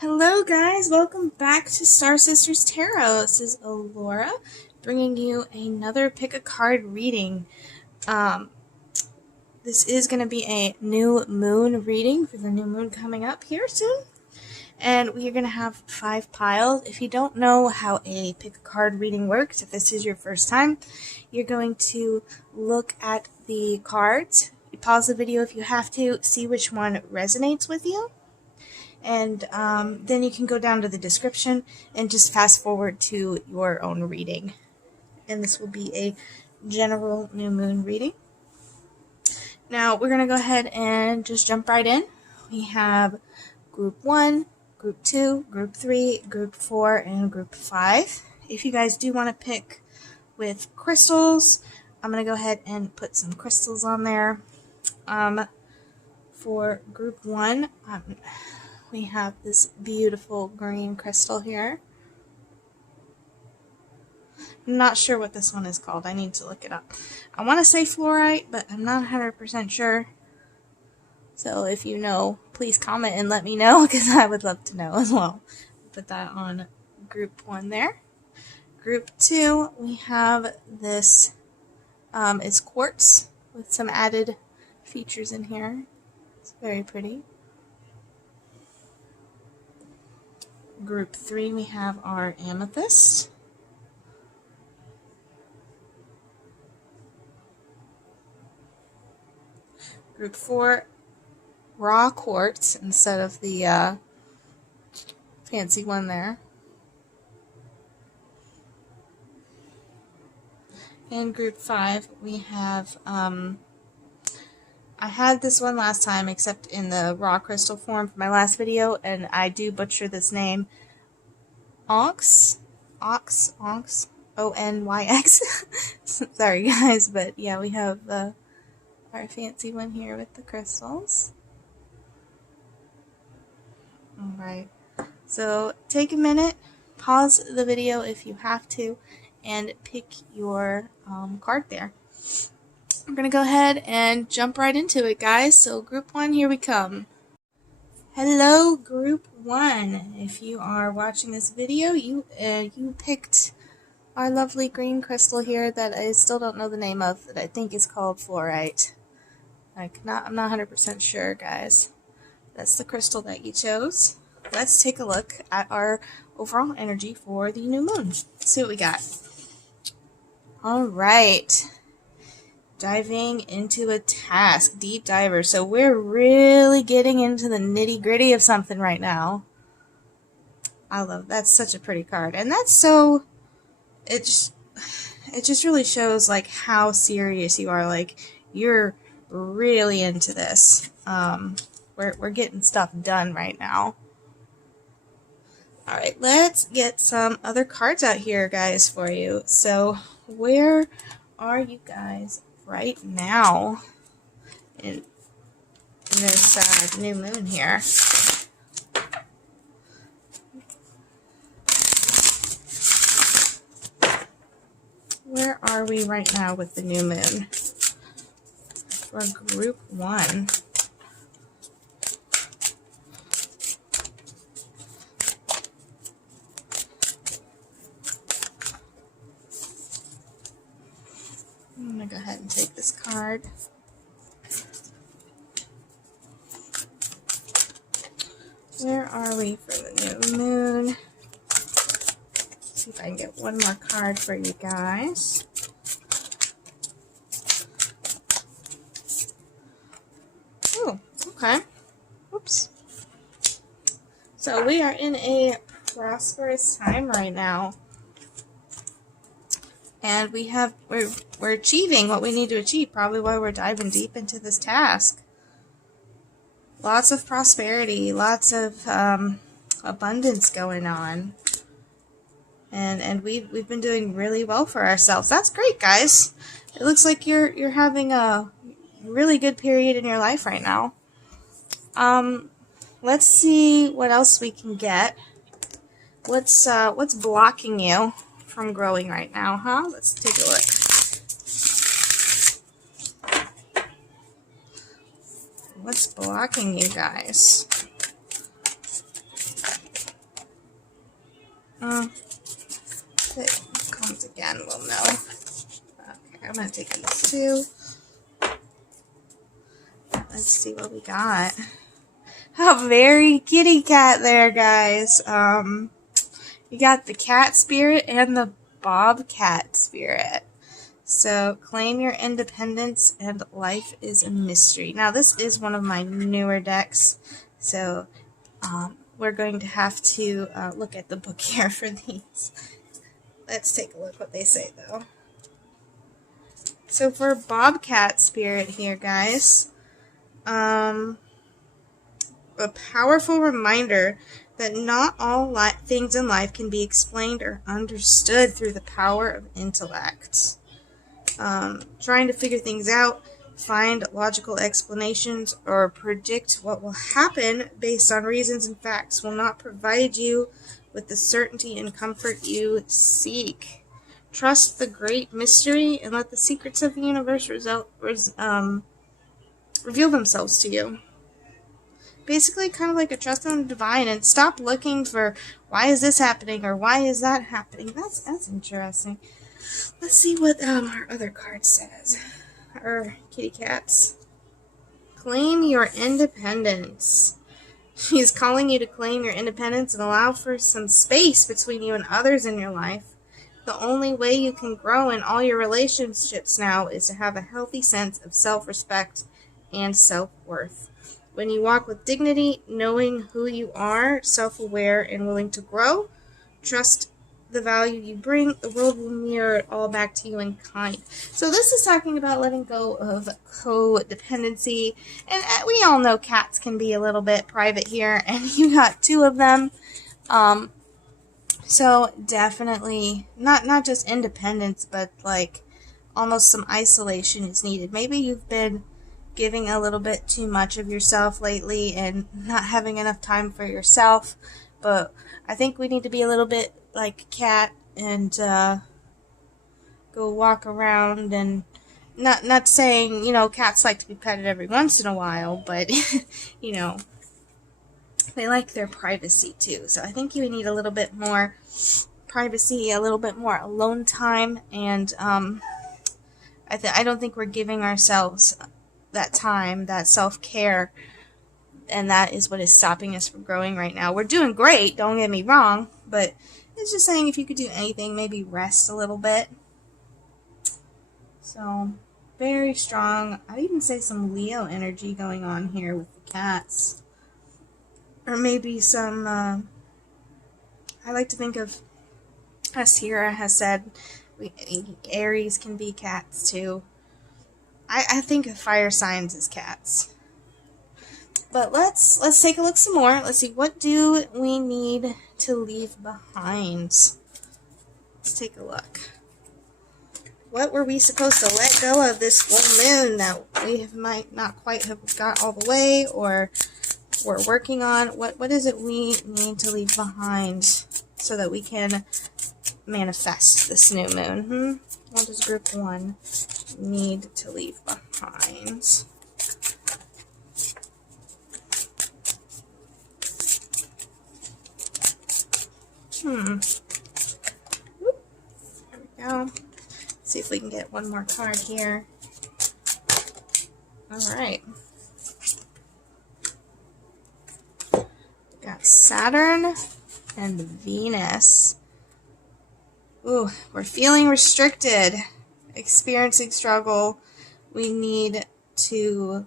Hello guys, welcome back to Star Sisters Tarot. This is Alora bringing you another pick a card reading. This is going to be a new moon reading for the new moon coming up here soon. And we are going to have 5 piles. If you don't know how a pick a card reading works, if this is your first time, you're going to look at the cards. You pause the video if you have to, see which one resonates with you. And then you can go down to the description and just fast forward to your own reading. And this will be a general new moon reading. Now we're going to go ahead and just jump right in. We have group 1, group 2, group 3, group 4, and group 5. If you guys do want to pick with crystals, I'm going to go ahead and put some crystals on there. For group 1, we have this beautiful green crystal here. I'm not sure what this one is called. I need to look it up. I want to say fluorite, but I'm not 100% sure. So if you know, please comment and let me know, because I would love to know as well. Put that on group 1 there. Group 2, we have this, it's quartz with some added features in here. It's very pretty. Group 3, we have our amethyst. Group 4, raw quartz instead of the fancy one there. And group 5, we have, I had this one last time, except in the raw crystal form for my last video, and I do butcher this name. Onyx, O-N-Y-X. Sorry guys, but yeah, we have our fancy one here with the crystals. Alright, so take a minute, pause the video if you have to, and pick your card there. We're going to go ahead and jump right into it, guys. So group 1, here we come. Hello, group 1. If you are watching this video, you picked our lovely green crystal here that I still don't know the name of, that I think is called fluorite. I'm not 100% sure, guys. That's the crystal that you chose. Let's take a look at our overall energy for the new moon. See what we got. Alright. Diving into a task, deep diver. So we're really getting into the nitty gritty of something right now. I love, that's such a pretty card. And that's so, it just really shows like how serious you are. Like you're really into this. We're getting stuff done right now. Alright, let's get some other cards out here, guys, for you. So where are you guys right now in this new moon here? Where are we right now with the new moon for group 1? I'm going to go ahead and take this card. Where are we for the new moon? Let's see if I can get one more card for you guys. Oh, okay. Oops. So we are in a prosperous time right now. And we're achieving what we need to achieve, probably why we're diving deep into this task. Lots of prosperity, lots of abundance going on. And we've been doing really well for ourselves. That's great, guys. It looks like you're having a really good period in your life right now. Let's see what else we can get. What's blocking you from growing right now, huh? Let's take a look. What's blocking you guys? If it comes again, we'll know. Okay, I'm going to take these two. Let's see what we got. Oh, very kitty cat there, guys. You got the cat spirit and the bobcat spirit. So, claim your independence and life is a mystery. Now, this is one of my newer decks, so we're going to have to look at the book here for these. Let's take a look what they say, though. So, for bobcat spirit here, guys, a powerful reminder that not all things in life can be explained or understood through the power of intellect. Trying to figure things out, find logical explanations, or predict what will happen based on reasons and facts will not provide you with the certainty and comfort you seek. Trust the great mystery and let the secrets of the universe reveal themselves to you. Basically, kind of like a trust in the divine, and stop looking for why is this happening or why is that happening. That's interesting. Let's see what our other card says. Our kitty cats. Claim your independence. She's calling you to claim your independence and allow for some space between you and others in your life. The only way you can grow in all your relationships now is to have a healthy sense of self-respect and self-worth. When you walk with dignity, knowing who you are, self-aware, and willing to grow, trust the value you bring, the world will mirror it all back to you in kind. So this is talking about letting go of codependency, and we all know cats can be a little bit private here, and you got two of them. So definitely not just independence, but like almost some isolation is needed. Maybe you've been giving a little bit too much of yourself lately and not having enough time for yourself, but I think we need to be a little bit like a cat and go walk around, and not saying, you know, cats like to be petted every once in a while, but you know, they like their privacy too. So I think you need a little bit more privacy, a little bit more alone time, and I don't think we're giving ourselves that time, that self-care, and that is what is stopping us from growing right now. We're doing great, don't get me wrong, but it's just saying if you could do anything, maybe rest a little bit. So, very strong. I'd even say some Leo energy going on here with the cats. Or maybe some, I like to think of, as Sierra has said, Aries can be cats too. I think of fire signs as cats. But let's take a look some more. Let's see, what do we need to leave behind? Let's take a look. What were we supposed to let go of this full moon that we might not quite have got all the way, or we're working on? What is it we need to leave behind so that we can manifest this new moon? What does group 1 need to leave behind? There we go. Let's see if we can get one more card here. Alright. Got Saturn and Venus. Ooh, we're feeling restricted, experiencing struggle. We need to,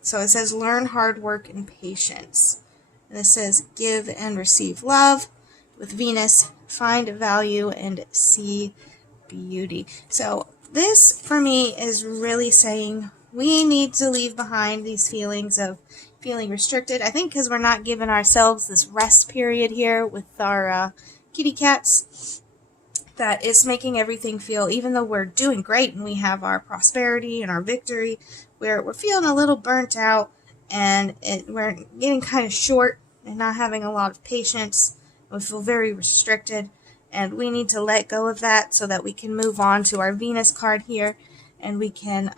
so it says learn hard work and patience. And it says give and receive love. With Venus, find value and see beauty. So this, for me, is really saying we need to leave behind these feelings of feeling restricted. I think because we're not giving ourselves this rest period here with our kitty cats, that it's making everything feel, even though we're doing great and we have our prosperity and our victory, we're feeling a little burnt out, and we're getting kind of short and not having a lot of patience. We feel very restricted, and we need to let go of that so that we can move on to our Venus card here, and we can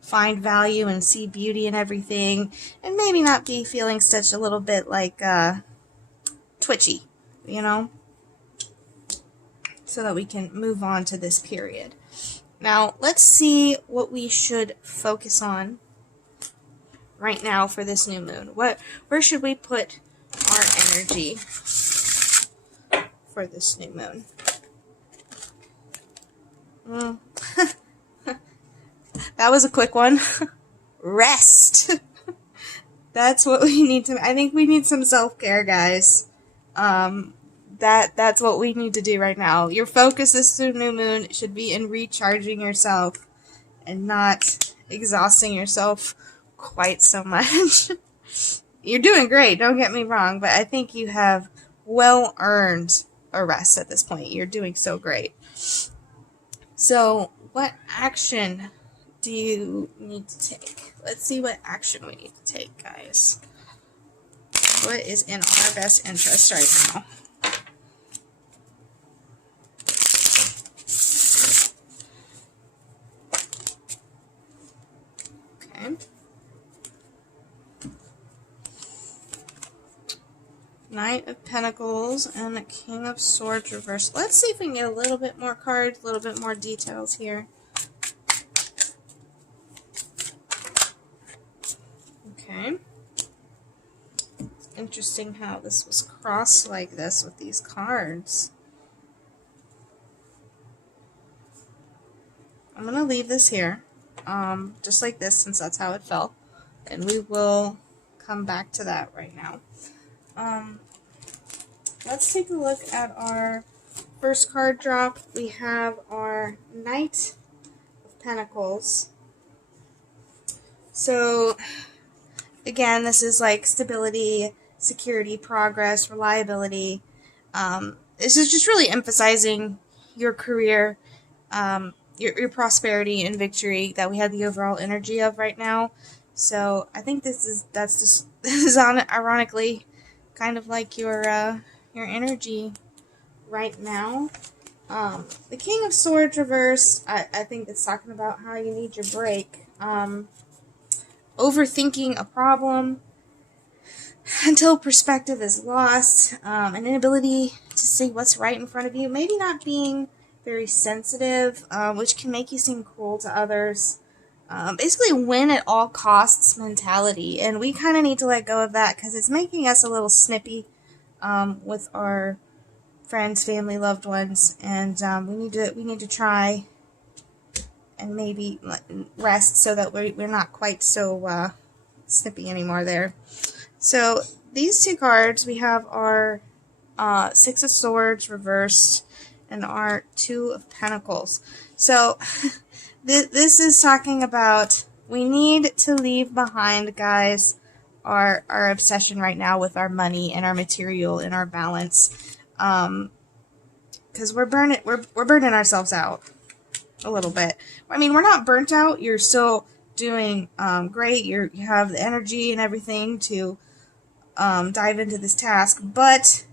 find value and see beauty in everything, and maybe not be feeling such a little bit like twitchy, you know, so that we can move on to this period. Now, let's see what we should focus on right now for this new moon. Where should we put our energy for this new moon? That was a quick one. Rest. That's what we need to. I think we need some self-care, guys. That's what we need to do right now. Your focus this new moon should be in recharging yourself and not exhausting yourself quite so much. You're doing great, don't get me wrong, but I think you have well earned a rest at this point. You're doing so great. So, what action do you need to take? Let's see what action we need to take, guys. What is in our best interest right now? Okay. Knight of Pentacles and the King of Swords reversed. Let's see if we can get a little bit more cards, a little bit more details here. Okay. It's interesting how this was crossed like this with these cards. I'm going to leave this here, just like this, since that's how it fell. And we will come back to that right now. Let's take a look at our first card drop. We have our Knight of Pentacles. So, again, this is like stability, security, progress, reliability. This is just really emphasizing your career, your prosperity and victory that we have the overall energy of right now. So I think this is ironically kind of like your energy right now. The King of Swords reversed, I think it's talking about how you need your break. Overthinking a problem until perspective is lost, an inability to see what's right in front of you, maybe not being very sensitive, which can make you seem cruel to others. Basically win at all costs mentality, and we kind of need to let go of that because it's making us a little snippy with our friends, family, loved ones, and we need to try and maybe rest so that we're not quite so snippy anymore there. So these two cards, we have our Six of Swords reversed and our Two of Pentacles. So this is talking about we need to leave behind, guys, our obsession right now with our money and our material and our balance, because we're burning ourselves out a little bit. I mean, we're not burnt out. You're still doing great. You have the energy and everything to dive into this task, but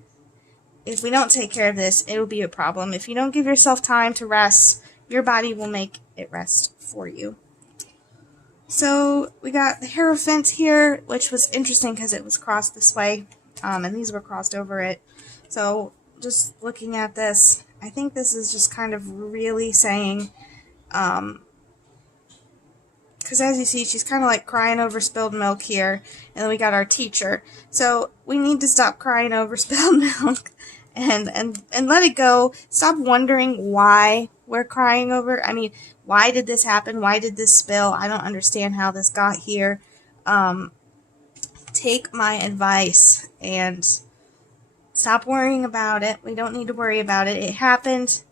if we don't take care of this, it will be a problem. If you don't give yourself time to rest, your body will make it rest for you. So we got the Hierophant here, which was interesting because it was crossed this way, and these were crossed over it. So just looking at this, I think this is just kind of really saying, because as you see, she's kind of like crying over spilled milk here, and then we got our Teacher. So we need to stop crying over spilled milk and let it go. Stop wondering why we're crying over. I mean, why did this happen? Why did this spill? I don't understand how this got here. Take my advice and stop worrying about it. We don't need to worry about it. It happened.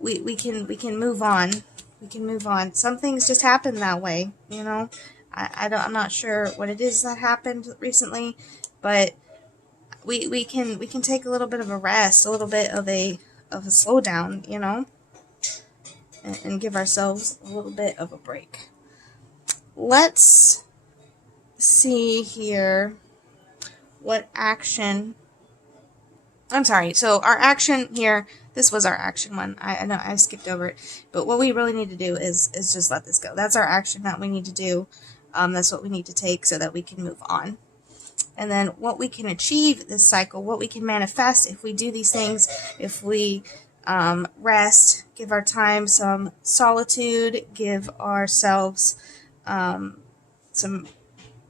We can move on. We can move on. Some things just happen that way, you know. I'm not sure what it is that happened recently, but we can take a little bit of a rest, a little bit of a slowdown, you know, and give ourselves a little bit of a break. Let's see here what action. I'm sorry. So our action here, this was our action one. I know I skipped over it, but what we really need to do is just let this go. That's our action that we need to do. That's what we need to take so that we can move on. and then what we can achieve this cycle, what we can manifest if we do these things, if we rest, give our time some solitude, give ourselves some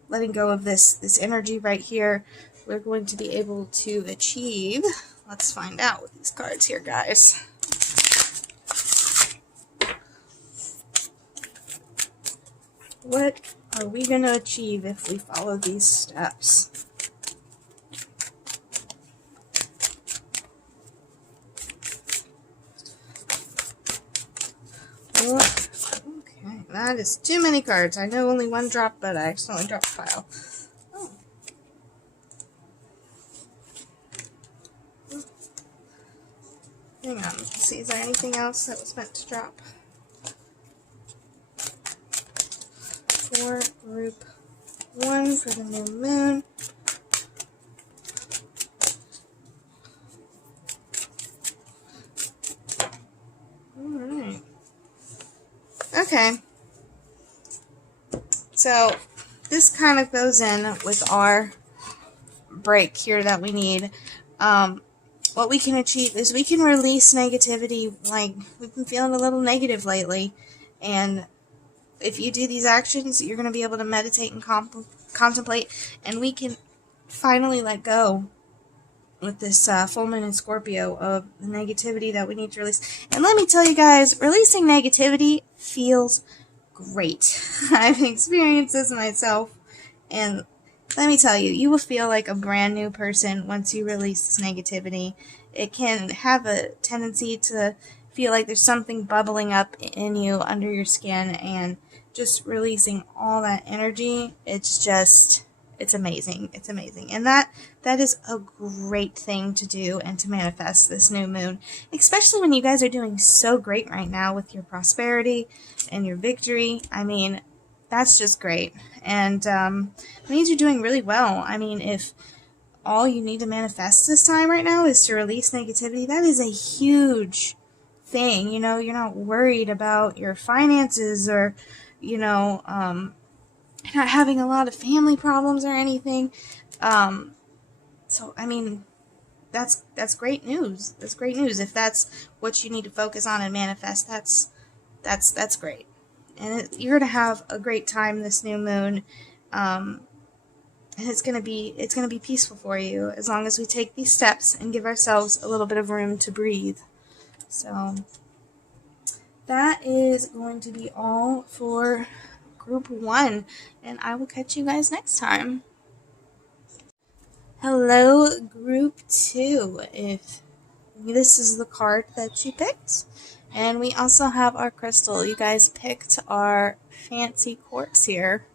letting go of this energy right here, we're going to be able to achieve. Let's find out with these cards here, guys. What are we going to achieve if we follow these steps? Okay, that is too many cards. I know only one dropped, but I accidentally dropped a pile. Oh. Hang on, let's see, is there anything else that was meant to drop? For group 1 for the new moon. Alright. Okay. So, this kind of goes in with our break here that we need. What we can achieve is we can release negativity. Like, we've been feeling a little negative lately, and if you do these actions, you're going to be able to meditate and contemplate, and we can finally let go with this full moon in Scorpio of the negativity that we need to release. And let me tell you guys, releasing negativity feels great. I've experienced this myself, and let me tell you, you will feel like a brand new person once you release this negativity. It can have a tendency to feel like there's something bubbling up in you under your skin, and just releasing all that energy, it's amazing. It's amazing. And that is a great thing to do and to manifest this new moon, especially when you guys are doing so great right now with your prosperity and your victory. I mean, that's just great. And it means you're doing really well. I mean, if all you need to manifest this time right now is to release negativity, that is a huge thing. You know, you're not worried about your finances, or you know, not having a lot of family problems or anything. So I mean, that's great news. That's great news. If that's what you need to focus on and manifest, that's great. And you're gonna have a great time this new moon, and it's gonna be peaceful for you as long as we take these steps and give ourselves a little bit of room to breathe. So that is going to be all for group 1, and I will catch you guys next time. Hello, group 2. If this is the card that you picked, and we also have our crystal. You guys picked our fancy quartz here.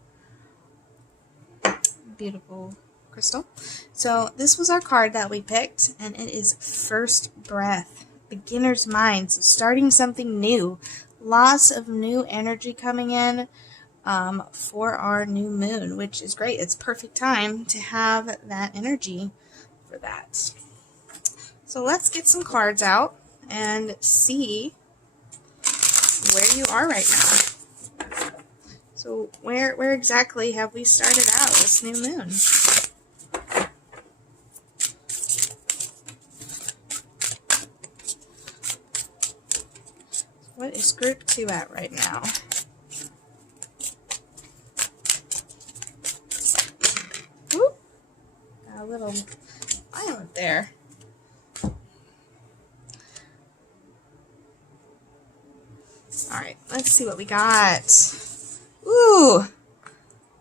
Beautiful crystal. So this was our card that we picked, and it is First Breath. Beginner's mind, so starting something new, lots of new energy coming in for our new moon, which is great. It's perfect time to have that energy for that. So let's get some cards out and see where you are right now. So where exactly have we started out this new moon? What is group 2 at right now? Whoop. Got a little island there. Alright, let's see what we got. Ooh!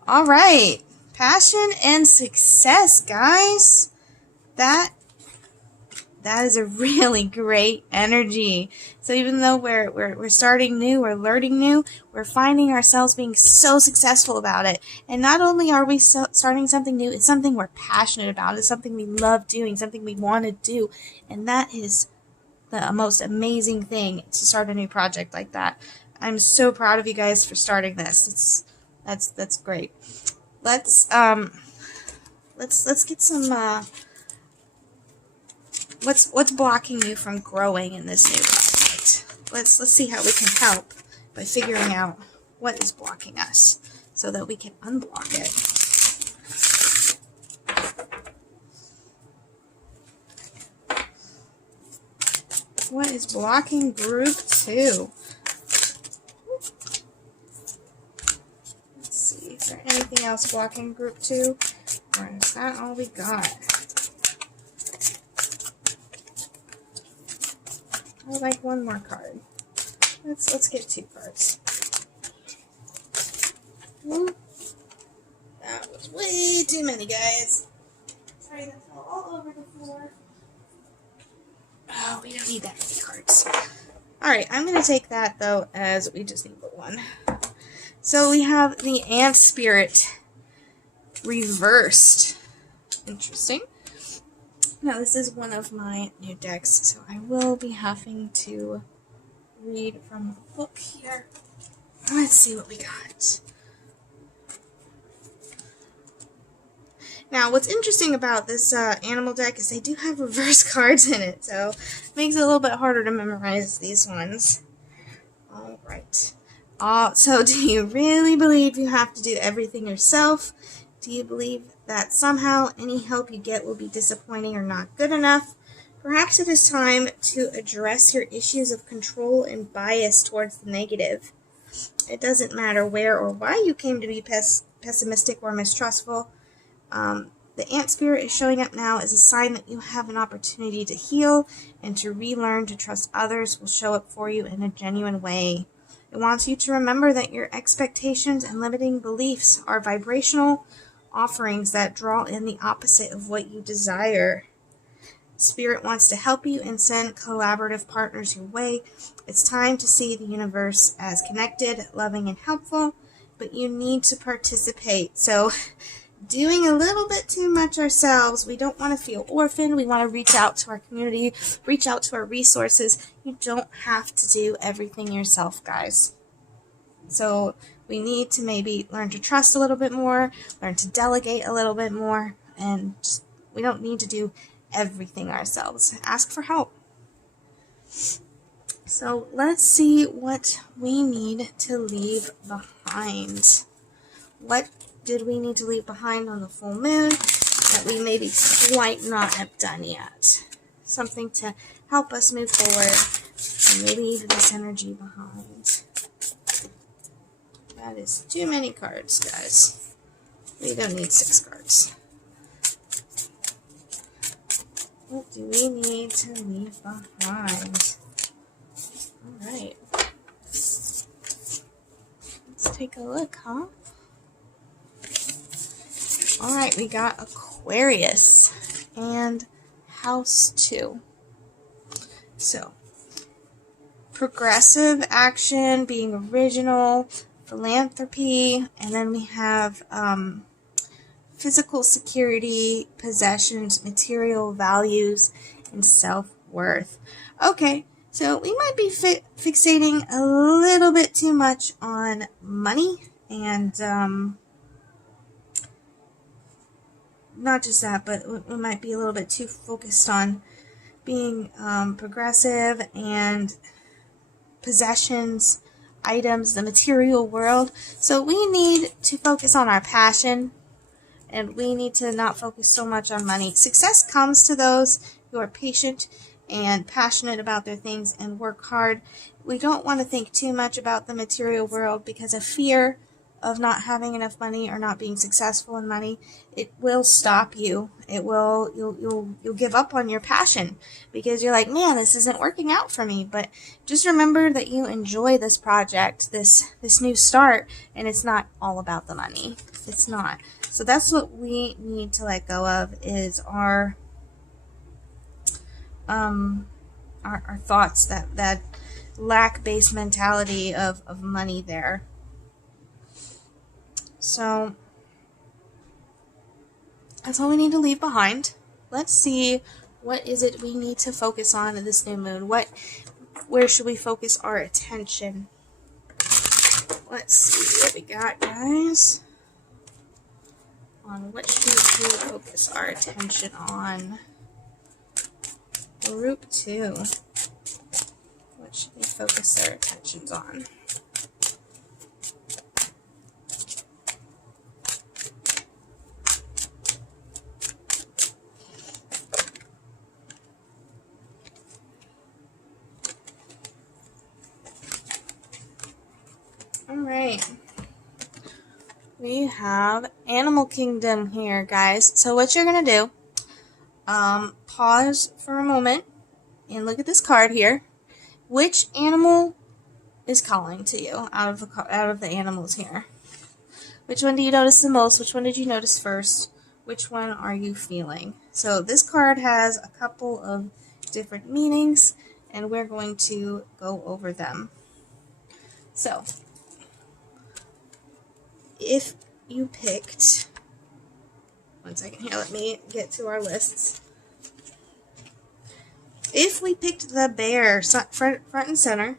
Alright. Passion and success, guys. That is a really great energy. So even though we're starting new, we're learning new, we're finding ourselves being so successful about it. And not only are we starting something new, it's something we're passionate about. It's something we love doing, something we want to do. And that is the most amazing thing, to start a new project like that. I'm so proud of you guys for starting this. That's great. Let's get some what's blocking you from growing in this new project. Let's see how we can help by figuring out what is blocking us so that we can unblock it. What is blocking group 2? Let's see. Is there anything else blocking group 2? Or is that all we got? I would like one more card. Let's get 2 cards. That was way too many, guys. Sorry, that fell all over the floor. Oh, we don't need that many cards. Alright, I'm going to take that, though, as we just need but one. So we have the Ant Spirit reversed. Interesting. Now, this is one of my new decks, so I will be having to read from the book here. Let's see what we got. Now, what's interesting about this animal deck is they do have reverse cards in it, so it makes it a little bit harder to memorize these ones. Alright. So, do you really believe you have to do everything yourself? Do you believe that somehow any help you get will be disappointing or not good enough? Perhaps it is time to address your issues of control and bias towards the negative. It doesn't matter where or why you came to be pessimistic or mistrustful. The Ant Spirit is showing up now as a sign that you have an opportunity to heal and to relearn to trust others will show up for you in a genuine way. It wants you to remember that your expectations and limiting beliefs are vibrational offerings that draw in the opposite of what you desire. Spirit wants to help you and send collaborative partners your way. It's time to see the universe as connected, loving, and helpful, but you need to participate. So, doing a little bit too much ourselves. We don't want to feel orphaned. We want to reach out to our community, reach out to our resources. You don't have to do everything yourself, guys. So we need to maybe learn to trust a little bit more, learn to delegate a little bit more, and we don't need to do everything ourselves. Ask for help. So let's see what we need to leave behind. What did we need to leave behind on the full moon that we maybe quite not have done yet? Something to help us move forward and leave this energy behind. That is too many cards, guys. We don't need 6 cards. What do we need to leave behind? Alright. Let's take a look, huh? Alright, we got Aquarius and House 2. So, progressive action, being original, philanthropy, and then we have physical security, possessions, material values, and self-worth. Okay, so we might be fixating a little bit too much on money and not just that, but we might be a little bit too focused on being progressive and possessions, items, the material world. So we need to focus on our passion, and we need to not focus so much on money. Success comes to those who are patient and passionate about their things and work hard. We don't want to think too much about the material world because of fear of not having enough money or not being successful in money. It will stop you. It will, you'll give up on your passion because you're like, man, this isn't working out for me. But just remember that you enjoy this project, this new start, and it's not all about the money. It's not. So that's what we need to let go of, is our thoughts, that lack-based mentality of money there. So that's all we need to leave behind. Let's see, what is it we need to focus on in this new moon? Where should we focus our attention? Let's see what we got, guys. On what should we focus our attention on? Group 2. What should we focus our attentions on? we have Animal Kingdom here, guys. So what you're going to do, pause for a moment and look at this card here. Which animal is calling to you out of the animals here? Which one do you notice the most? Which one did you notice first? Which one are you feeling? So this card has a couple of different meanings, and we're going to go over them. So, if you picked, one second here, let me get to our lists. If we picked the bear front and center,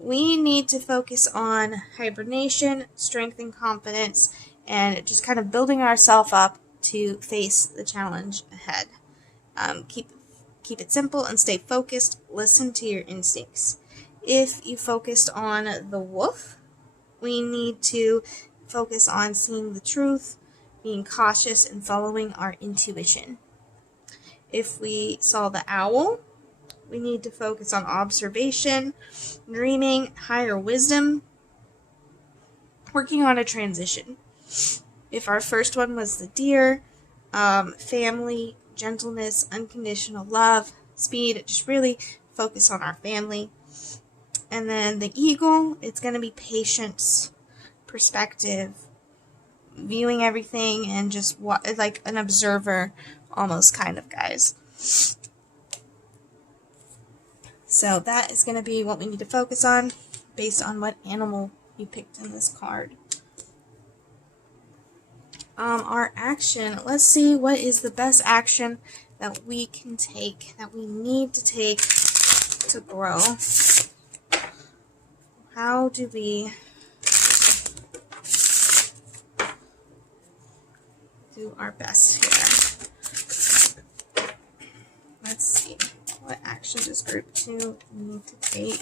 we need to focus on hibernation, strength and confidence, and just kind of building ourselves up to face the challenge ahead. Keep it simple and stay focused. Listen to your instincts. If you focused on the wolf, we need to focus on seeing the truth, being cautious, and following our intuition. If we saw the owl, we need to focus on observation, dreaming, higher wisdom, working on a transition. If our first one was the deer, family, gentleness, unconditional love, speed, just really focus on our family. And then the eagle, it's going to be patience, perspective, viewing everything, and just like an observer almost kind of, guys. So that is going to be what we need to focus on based on what animal you picked in this card. Our action, let's see what is the best action that we can take, that we need to take to grow. How do we do our best here? Let's see. What action does group 2 need to take?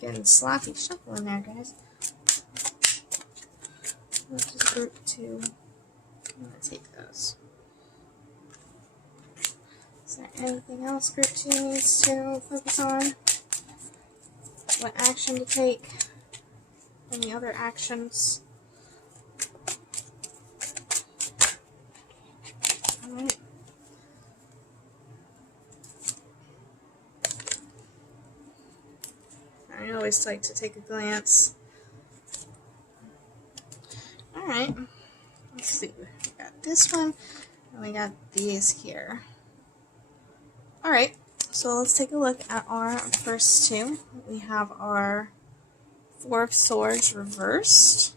Getting sloppy shuffle in there, guys. What does group 2? I'm going to take those. Is there anything else group 2 needs to focus on? What action to take? Any other actions? Alright. I always like to take a glance. Alright. Let's see. We got this one, and we got these here. Alright, so let's take a look at our first two. We have our Four of Swords reversed,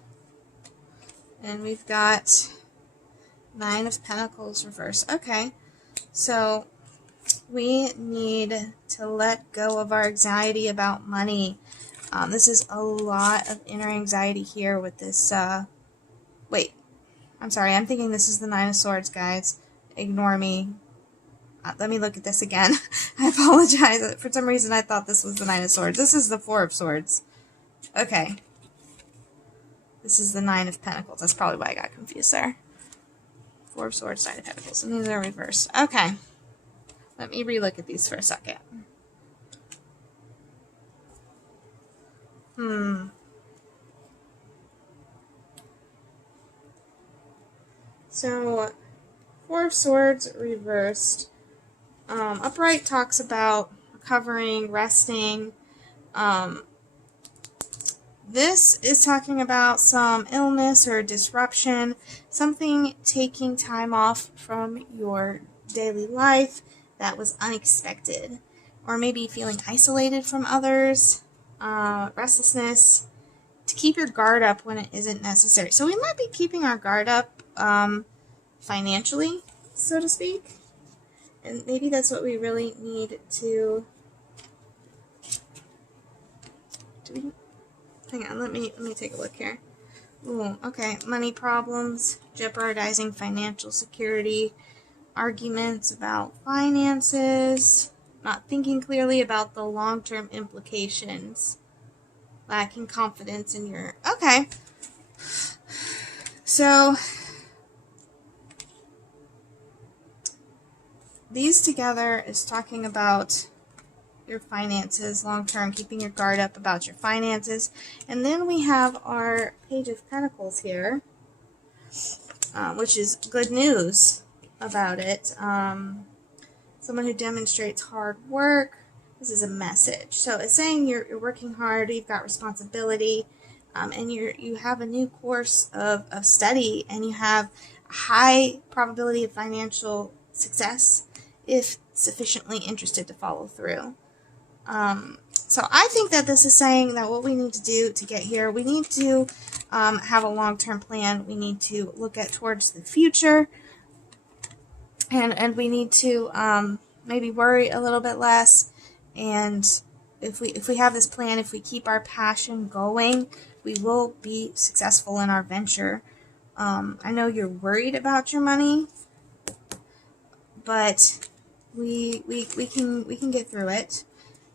and we've got Nine of Pentacles reversed. Okay, so we need to let go of our anxiety about money. This is a lot of inner anxiety here with this, wait, I'm sorry, I'm thinking this is the Nine of Swords, guys. Ignore me. Let me look at this again. I apologize. For some reason, I thought this was the Nine of Swords. This is the Four of Swords. Okay. This is the Nine of Pentacles. That's probably why I got confused there. Four of Swords, Nine of Pentacles. And these are reversed. Okay. Let me relook at these for a second. So, Four of Swords reversed. Upright talks about recovering, resting. This is talking about some illness or disruption, something taking time off from your daily life that was unexpected, or maybe feeling isolated from others, restlessness, to keep your guard up when it isn't necessary. So we might be keeping our guard up financially, so to speak. And maybe that's what we really need to do. Hang on, let me take a look here. Ooh, okay. Money problems, jeopardizing financial security, arguments about finances, not thinking clearly about the long-term implications, lacking confidence in your... Okay. So... these together is talking about your finances long term, keeping your guard up about your finances. And then we have our Page of Pentacles here, which is good news about it. Someone who demonstrates hard work. This is a message. So it's saying you're working hard, you've got responsibility, and you have a new course of study, and you have a high probability of financial success if sufficiently interested to follow through. So I think that this is saying that what we need to do to get here, we need to have a long-term plan. We need to look at towards the future, and we need to maybe worry a little bit less. And if we have this plan, if we keep our passion going, we will be successful in our venture. I know you're worried about your money, but we can get through it.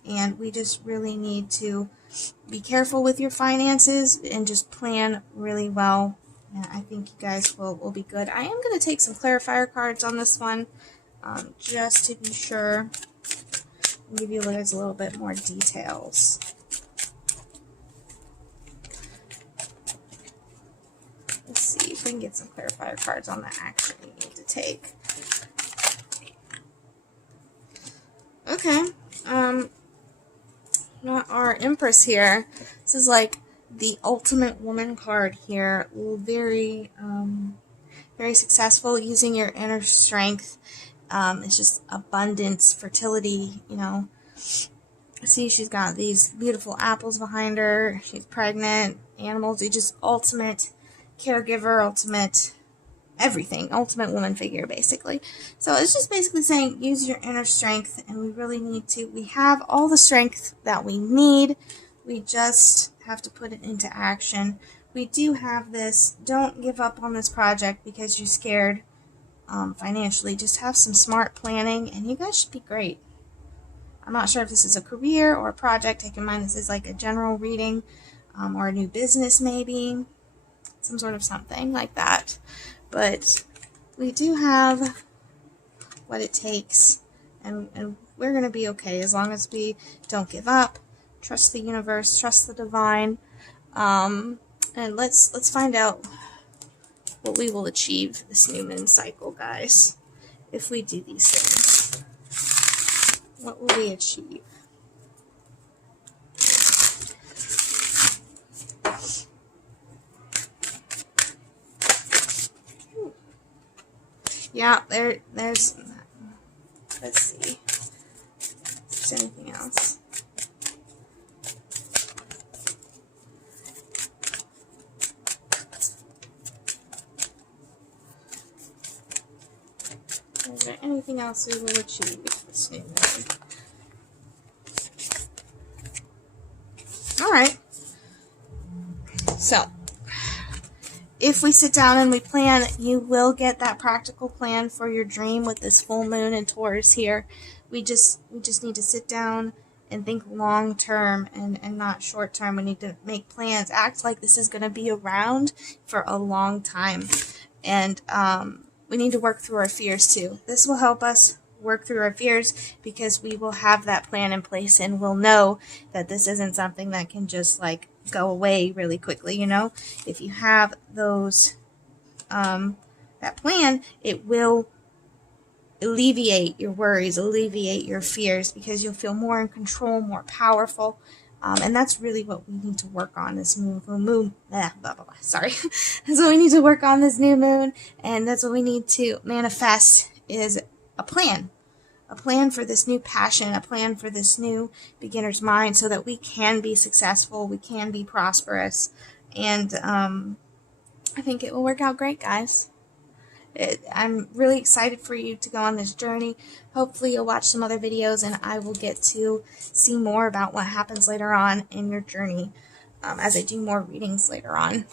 And we just really need to be careful with your finances and just plan really well. And I think you guys will be good. I am going to take some clarifier cards on this one, just to be sure, and give you guys a little bit more details. Let's see if we can get some clarifier cards on the action you need to take. Okay. Not our Empress here. This is like the ultimate woman card here. Very, very successful using your inner strength. It's just abundance, fertility, you know. See, she's got these beautiful apples behind her. She's pregnant. Animals. You're just ultimate caregiver, ultimate everything, ultimate woman figure, basically. So it's just basically saying use your inner strength, and we really need to. We have all the strength that we need. We just have to put it into action. We do have this. Don't give up on this project because you're scared financially. Just have some smart planning, and you guys should be great. I'm not sure if this is a career or a project. Take in mind this is like a general reading, or a new business, maybe some sort of something like that. But we do have what it takes, and we're going to be okay as long as we don't give up, trust the universe, trust the divine, and let's find out what we will achieve this new moon cycle, guys. If we do these things, what will we achieve? Yeah, there's, let's see if there's anything else. Is there anything else we will achieve this new moon? Alright. So, if we sit down and we plan, you will get that practical plan for your dream with this full moon and Taurus here. We just need to sit down and think long term and not short term. We need to make plans, act like this is going to be around for a long time. And we need to work through our fears too. This will help us work through our fears because we will have that plan in place, and we'll know that this isn't something that can just like go away really quickly, you know. If you have those that plan, it will alleviate your worries, alleviate your fears, because you'll feel more in control, more powerful, and that's really what we need to work on this sorry. That's what we need to work on this new moon, and that's what we need to manifest is a plan for this new passion, a plan for this new beginner's mind, so that we can be successful, we can be prosperous, and I think it will work out great, guys. I'm really excited for you to go on this journey. Hopefully you'll watch some other videos, and I will get to see more about what happens later on in your journey as I do more readings later on.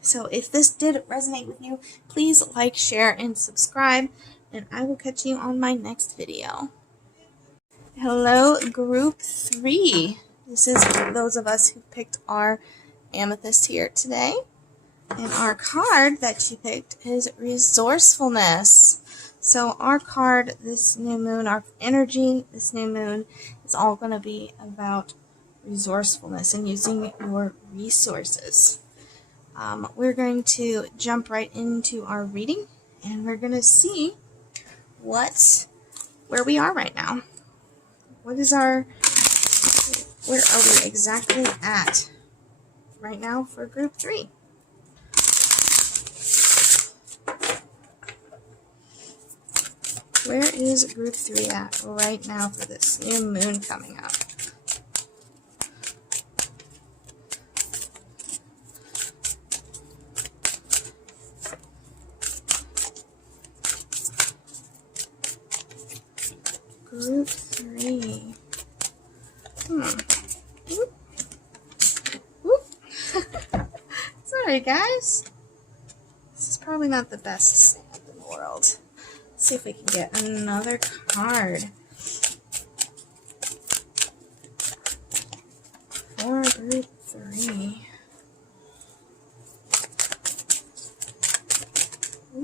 So if this did resonate with you, please like, share, and subscribe, and I will catch you on my next video. Hello, Group 3. This is those of us who picked our amethyst here today. And our card that you picked is resourcefulness. So our card this new moon, our energy this new moon is all going to be about resourcefulness and using your resources. We're going to jump right into our reading, and we're going to see where we are right now. Where are we exactly at right now for group 3? Where is group 3 at right now for this new moon coming up? Group 3. Whoop. Whoop. Sorry, guys. This is probably not the best setup in the world. Let's see if we can get another card for group 3.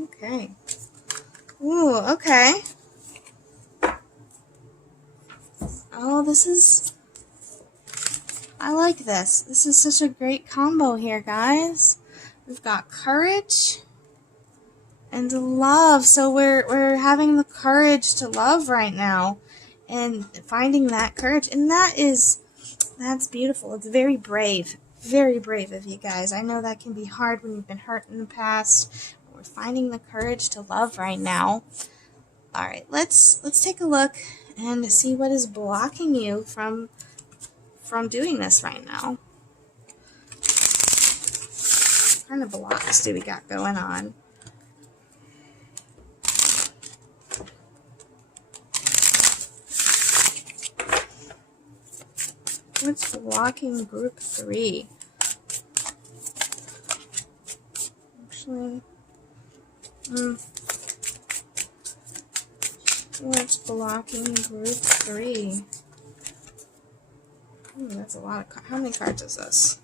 Okay. Ooh, okay. Oh, I like this. This is such a great combo here, guys. We've got courage and love. So we're having the courage to love right now and finding that courage. And that's beautiful. It's very brave of you guys. I know that can be hard when you've been hurt in the past. But we're finding the courage to love right now. All right, let's take a look and see what is blocking you from doing this right now. What kind of blocks do we got going on? What's blocking group 3? Actually, what's blocking group 3? That's a lot of cards. How many cards is this?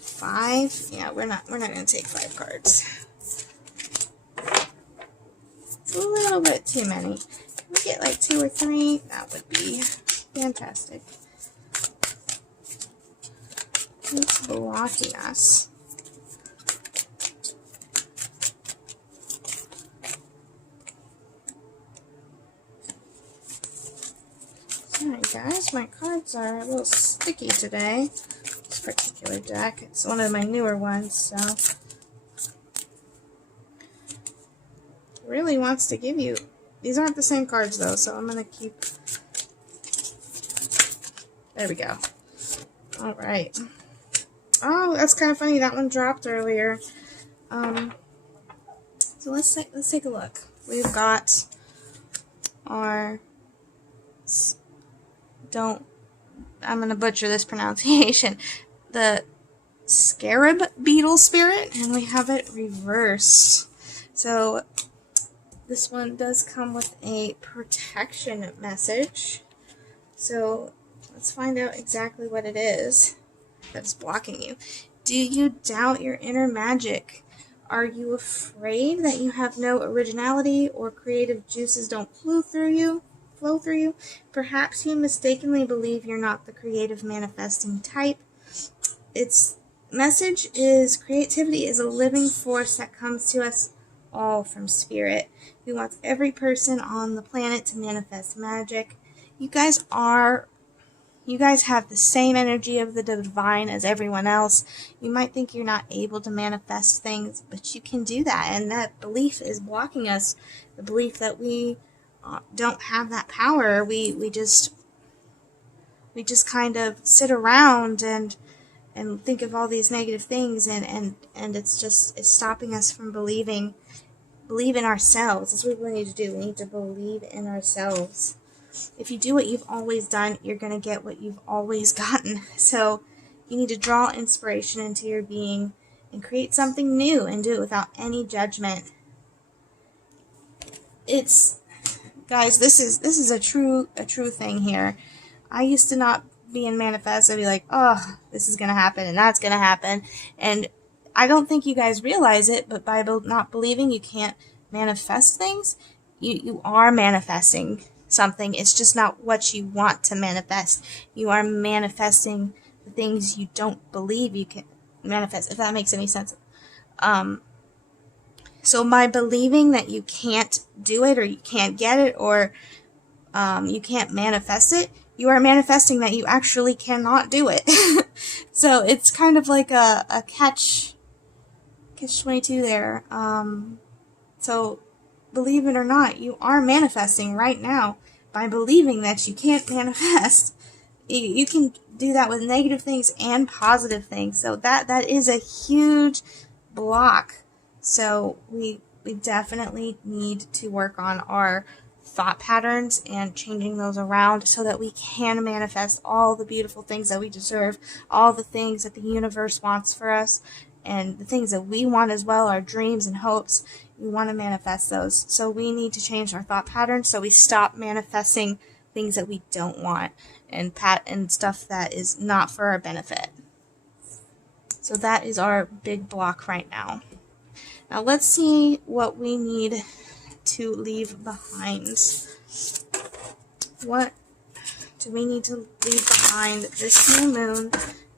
5? Yeah, we're not going to take 5 cards. It's a little bit too many. Can we get like 2 or 3? That would be fantastic. What's blocking us? Sorry guys, my cards are a little sticky today. This particular deck, it's one of my newer ones, so really wants to give you. These aren't the same cards though, so I'm gonna keep. There we go. All right. Oh, that's kind of funny. That one dropped earlier. So let's take a look. We've got our. I'm going to butcher this pronunciation. The scarab beetle spirit, and we have it reversed. So this one does come with a protection message. So let's find out exactly what it is that's blocking you. Do you doubt your inner magic? Are you afraid that you have no originality or creative juices don't flow through you? Perhaps you mistakenly believe you're not the creative manifesting type. Its message is creativity is a living force that comes to us all from spirit. We want every person on the planet to manifest magic. You guys have the same energy of the divine as everyone else. You might think you're not able to manifest things, but you can do that. And that belief is blocking us. The belief that we don't have that power. We just kind of sit around and think of all these negative things, and it's stopping us from believe in ourselves. That's what we need to do. We need to believe in ourselves. If you do what you've always done, you're going to get what you've always gotten. So you need to draw inspiration into your being and create something new and do it without any judgment. Guys, this is a true thing here. I used to not be in manifest. I'd be like, oh, this is going to happen and that's going to happen. And I don't think you guys realize it, but by not believing you can't manifest things, you are manifesting something. It's just not what you want to manifest. You are manifesting the things you don't believe you can manifest, if that makes any sense. So by believing that you can't do it, or you can't get it, or you can't manifest it, you are manifesting that you actually cannot do it. So it's kind of like a catch-22 there. So believe it or not, you are manifesting right now by believing that you can't manifest. You can do that with negative things and positive things. So that is a huge block. So we definitely need to work on our thought patterns and changing those around so that we can manifest all the beautiful things that we deserve, all the things that the universe wants for us, and the things that we want as well, our dreams and hopes. We want to manifest those. So we need to change our thought patterns so we stop manifesting things that we don't want and stuff that is not for our benefit. So that is our big block right now. Now let's see what we need to leave behind. What do we need to leave behind this new moon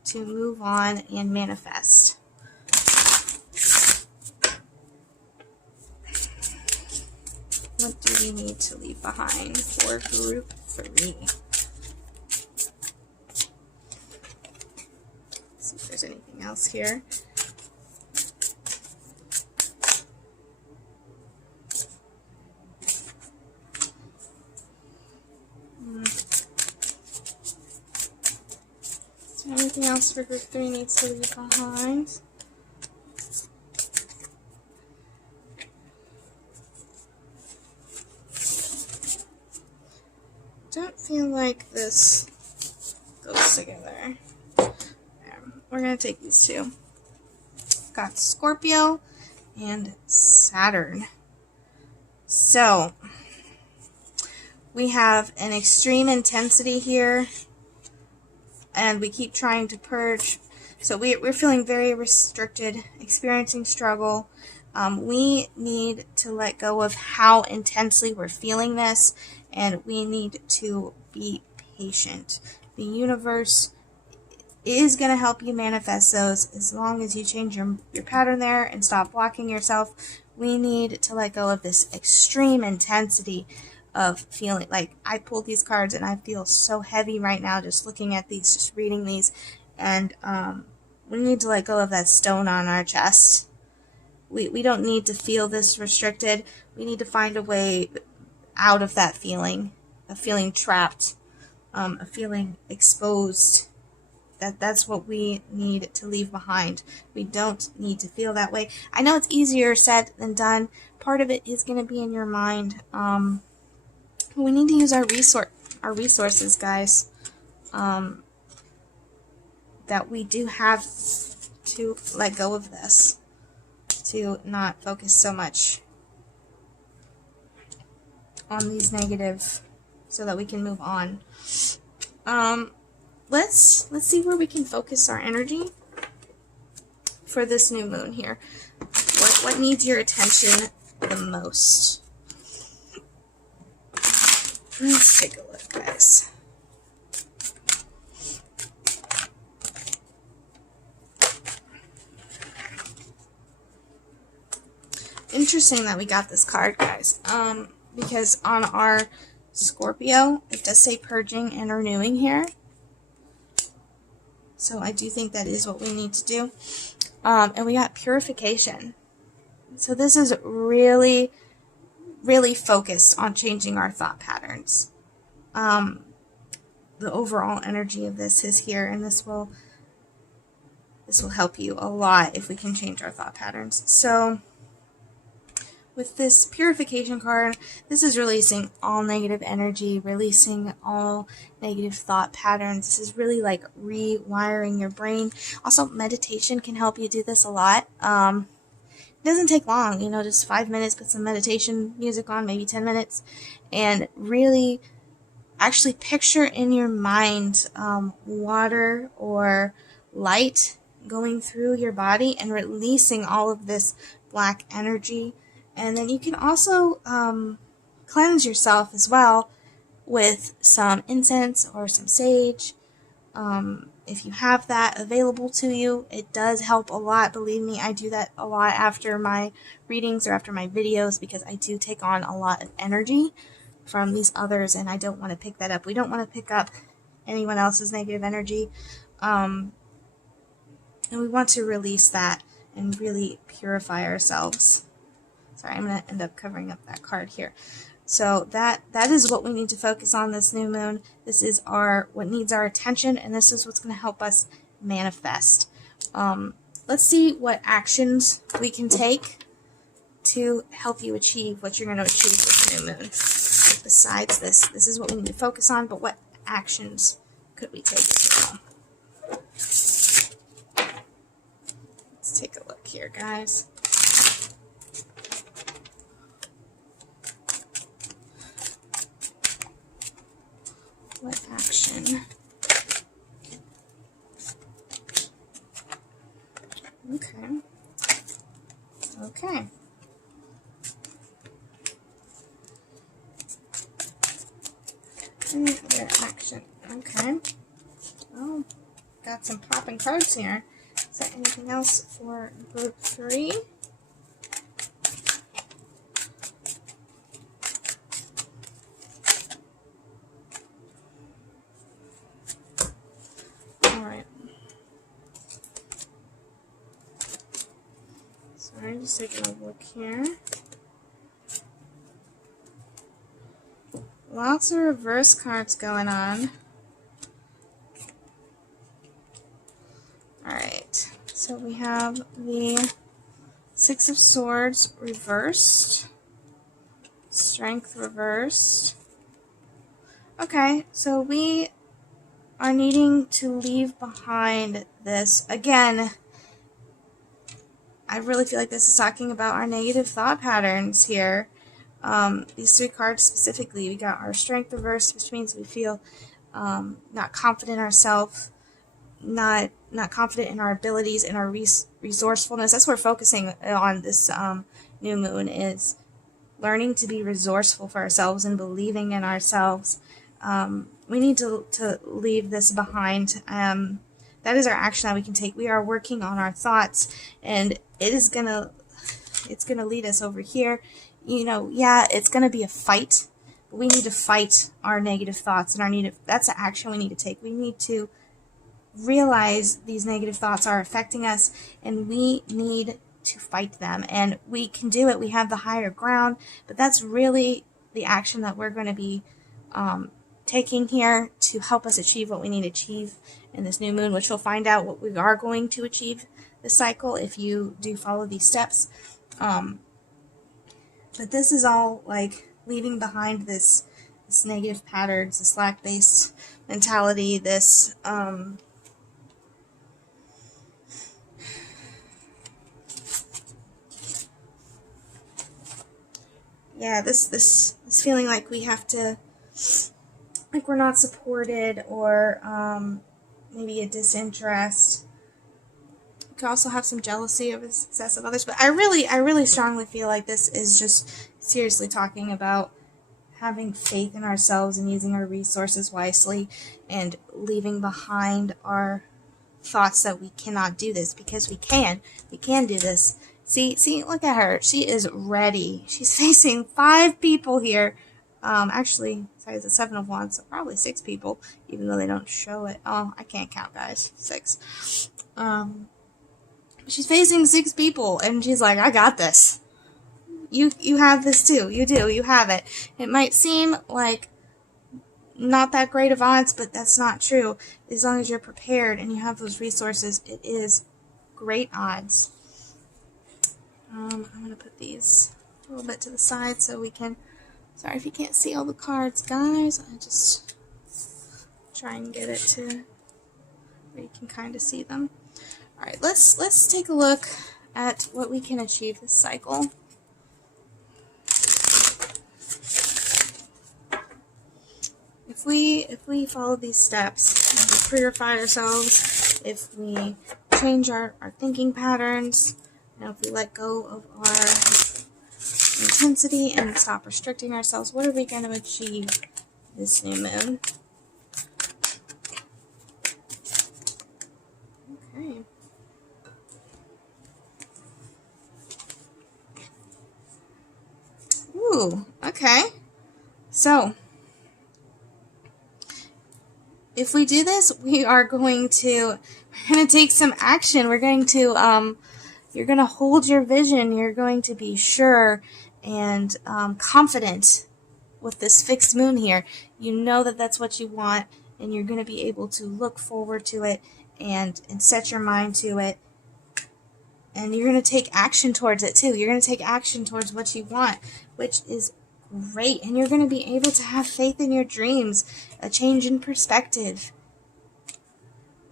to move on and manifest? What do we need to leave behind for group 3? See if there's anything else here. Is there anything else for group 3 needs to leave behind? Don't feel like this goes together. We're going to take these two. Got Scorpio and Saturn. So, we have an extreme intensity here, and we keep trying to purge. So we're feeling very restricted, experiencing struggle. We need to let go of how intensely we're feeling this, and we need to be patient. The universe is going to help you manifest those as long as you change your pattern there and stop blocking yourself. We need to let go of this extreme intensity of feeling. Like, I pulled these cards and I feel so heavy right now just looking at these, just reading these, and we need to let go of that stone on our chest. We don't need to feel this restricted. We need to find a way out of that feeling, of feeling trapped, of feeling exposed. That's what we need to leave behind. We don't need to feel that way. I know it's easier said than done. Part of it is going to be in your mind. We need to use our resources, guys. That we do have to let go of this, to not focus so much on these negative, so that we can move on. Let's see where we can focus our energy for this new moon here. What needs your attention the most? Let's take a look, guys. Interesting that we got this card, guys. Because on our Scorpio, it does say purging and renewing here. So I do think that is what we need to do. And we got purification. So this is really, really focused on changing our thought patterns. The overall energy of this is here, and this will help you a lot if we can change our thought patterns. So with this purification card, this is releasing all negative energy, releasing all negative thought patterns. This is really like rewiring your brain. Also, meditation can help you do this a lot. It doesn't take long, just 5 minutes, put some meditation music on, maybe 10 minutes, and really actually picture in your mind water or light going through your body and releasing all of this black energy. And then you can also cleanse yourself as well with some incense or some sage. If you have that available to you, it does help a lot. Believe me, I do that a lot after my readings or after my videos because I do take on a lot of energy from these others and I don't want to pick that up. We don't want to pick up anyone else's negative energy. And we want to release that and really purify ourselves. Sorry, I'm going to end up covering up that card here. So that is what we need to focus on this new moon. This is what needs our attention, and this is what's going to help us manifest. Let's see what actions we can take to help you achieve what you're going to achieve this new moon. Like besides this is what we need to focus on, but what actions could we take as well? Let's take a look here, guys. What action? Okay. Okay. Any other action? Okay. Oh, got some popping cards here. Is there anything else for group 3? I'm just taking a look here. Lots of reverse cards going on. Alright, so we have the Six of Swords reversed. Strength reversed. Okay, so we are needing to leave behind this. Again, I really feel like this is talking about our negative thought patterns here. These 3 cards specifically, we got our strength reversed, which means we feel not confident in ourselves, not confident in our abilities, in our resourcefulness. That's what we're focusing on this new moon, is learning to be resourceful for ourselves and believing in ourselves. We need to leave this behind. That is our action that we can take. We are working on our thoughts, and it's gonna lead us over here. You know, yeah, it's gonna be a fight, but we need to fight our negative thoughts and that's the action we need to take. We need to realize these negative thoughts are affecting us, and we need to fight them. And we can do it. We have the higher ground, but that's really the action that we're going to be taking here to help us achieve what we need to achieve in this new moon, which we'll find out what we are going to achieve this cycle if you do follow these steps. But this is all like leaving behind this negative patterns, this lack-based mentality, this yeah, this feeling like we have to, like we're not supported, or maybe a disinterest. You could also have some jealousy of the success of others, but I really strongly feel like this is just seriously talking about having faith in ourselves and using our resources wisely and leaving behind our thoughts that we cannot do this, because we can do this. See, look at her. She is ready. She's facing 5 people here. Actually, sorry, it's a 7 of Wands, so probably 6 people, even though they don't show it. Oh, I can't count, guys. 6. She's facing 6 people, and she's like, I got this. You have this too. You do. You have it. It might seem like not that great of odds, but that's not true. As long as you're prepared and you have those resources, it is great odds. I'm going to put these a little bit to the side so we can, sorry if you can't see all the cards, guys. I just try and get it to where you can kind of see them. Alright, let's take a look at what we can achieve this cycle. If we follow these steps, if we purify ourselves, if we change our thinking patterns, and if we let go of our intensity and stop restricting ourselves, what are we going to achieve this new moon. Okay. Ooh, okay. So, if we do this, we're going to take some action. We're going to, you're going to hold your vision. You're going to be sure and confident with this fixed moon here. You know that that's what you want, and you're going to be able to look forward to it and set your mind to it. And you're going to take action towards it too. You're going to take action towards what you want, which is great. And you're going to be able to have faith in your dreams, a change in perspective.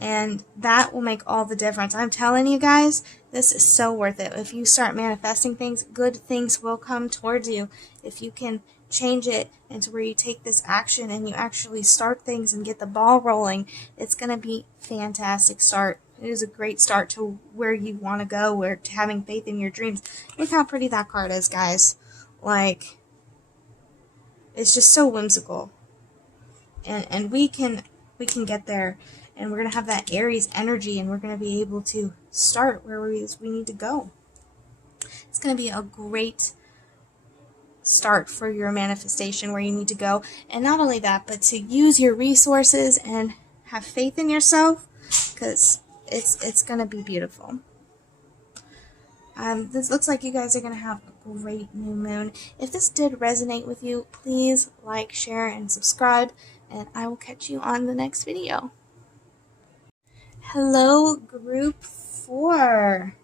And that will make all the difference. I'm telling you guys, this is so worth it. If you start manifesting things, good things will come towards you. If you can change it into where you take this action and you actually start things and get the ball rolling, it's going to be a fantastic start. It is a great start to where you want to go, where to having faith in your dreams. Look how pretty that card is, guys. Like, it's just so whimsical. And we can get there, and we're going to have that Aries energy, and we're going to be able to start where we need to go. It's going to be a great start for your manifestation where you need to go. And not only that, but to use your resources and have faith in yourself, because it's going to be beautiful. This looks like you guys are going to have a great new moon. If this did resonate with you, please like, share, and subscribe, and I will catch you on the next video. Hello, group 4.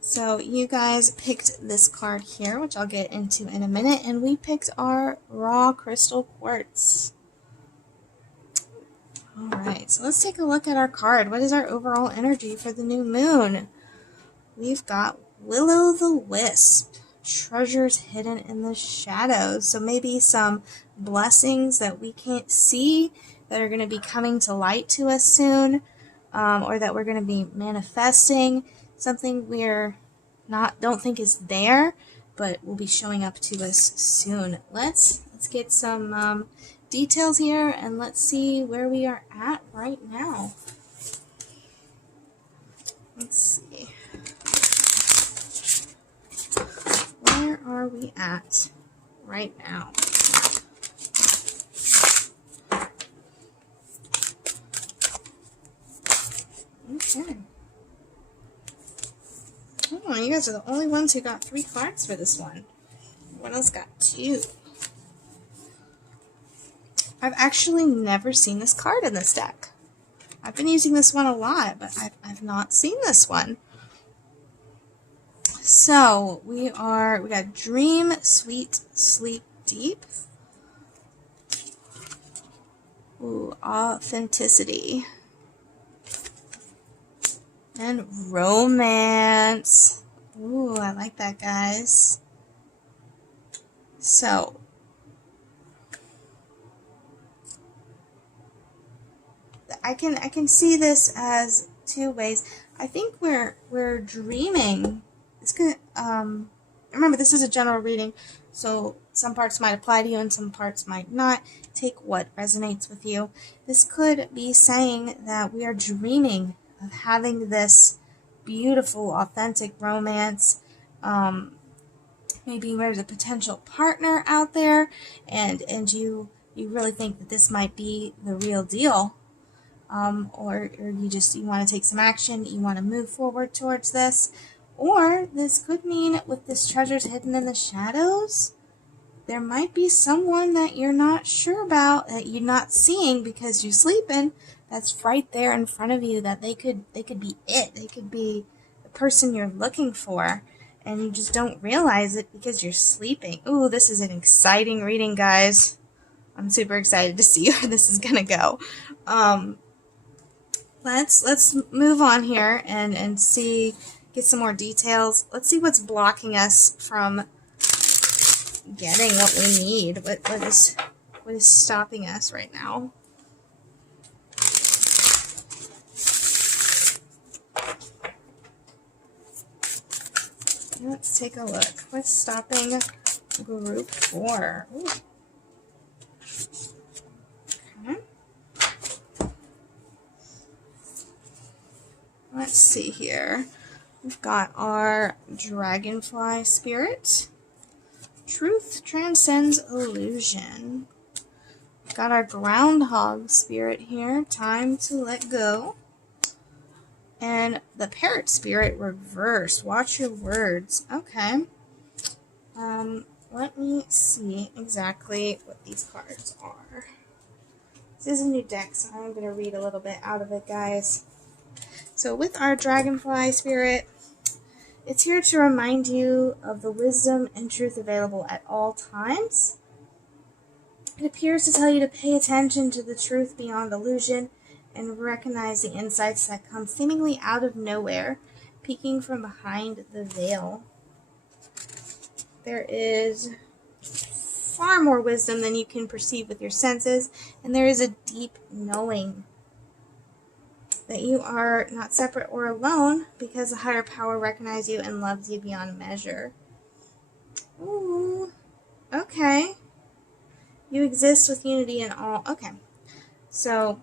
So you guys picked this card here, which I'll get into in a minute, and we picked our raw crystal quartz. Alright, so let's take a look at our card. What is our overall energy for the new moon? We've got Will-o'-the-Wisp, treasures hidden in the shadows. So maybe some blessings that we can't see that are going to be coming to light to us soon, or that we're going to be manifesting. Something we're don't think is there, but will be showing up to us soon. Let's get some details here, and let's see where we are at right now. Let's see. Where are we at right now? Okay. Oh, you guys are the only ones who got 3 cards for this one. Everyone else got 2. I've actually never seen this card in this deck. I've been using this one a lot, but I've not seen this one. So, we got Dream, Sweet, Sleep Deep. Ooh, Authenticity. And Romance. Ooh, I like that, guys. So, I can see this as 2 ways. I think we're dreaming. It's gonna remember, this is a general reading, so some parts might apply to you and some parts might not. Take what resonates with you. This could be saying that we are dreaming of having this beautiful, authentic romance. Maybe there's a potential partner out there, and you really think that this might be the real deal. Or you want to take some action, you want to move forward towards this. Or this could mean, with this treasures hidden in the shadows, there might be someone that you're not sure about, that you're not seeing because you're sleeping, that's right there in front of you, that they could be it. They could be the person you're looking for, and you just don't realize it because you're sleeping. Ooh, this is an exciting reading, guys. I'm super excited to see where this is gonna go. Let's move on here and see, get some more details. Let's see what's blocking us from getting what we need. What is stopping us right now? Let's take a look. What's stopping group 4? Ooh. Okay. Let's see here. We've got our dragonfly spirit. Truth transcends illusion. We've got our groundhog spirit here. Time to let go. And the parrot spirit reversed. Watch your words. Okay. Let me see exactly what these cards are. This is a new deck, so I'm going to read a little bit out of it, guys. So with our dragonfly spirit, it's here to remind you of the wisdom and truth available at all times. It appears to tell you to pay attention to the truth beyond illusion and recognize the insights that come seemingly out of nowhere, peeking from behind the veil. There is far more wisdom than you can perceive with your senses, and there is a deep knowing that you are not separate or alone because the higher power recognizes you and loves you beyond measure. Ooh, okay. You exist with unity in all. Okay, so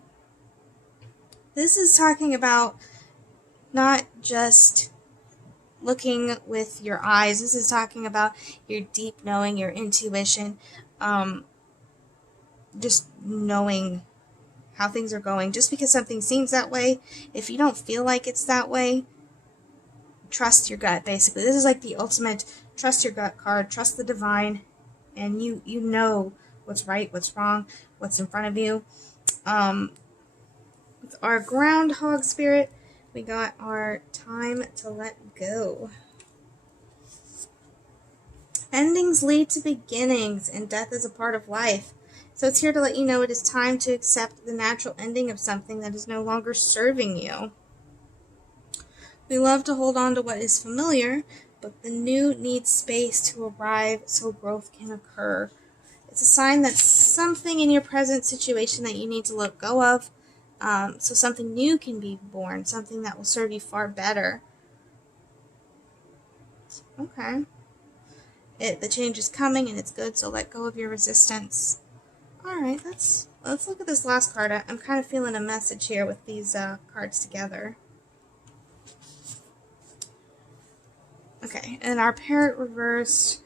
this is talking about not just looking with your eyes. This is talking about your deep knowing, your intuition, just knowing how things are going. Just because something seems that way, if you don't feel like it's that way, trust your gut, basically. This is like the ultimate trust your gut card, trust the divine, and you know what's right, what's wrong, what's in front of you. With our groundhog spirit, we got our time to let go. Endings lead to beginnings, and death is a part of life. So it's here to let you know it is time to accept the natural ending of something that is no longer serving you. We love to hold on to what is familiar, but the new needs space to arrive so growth can occur. It's a sign that something in your present situation that you need to let go of, so something new can be born, something that will serve you far better. Okay. The change is coming and it's good, so let go of your resistance. Alright, let's look at this last card. I'm kind of feeling a message here with these cards together. Okay, and our parrot reversed.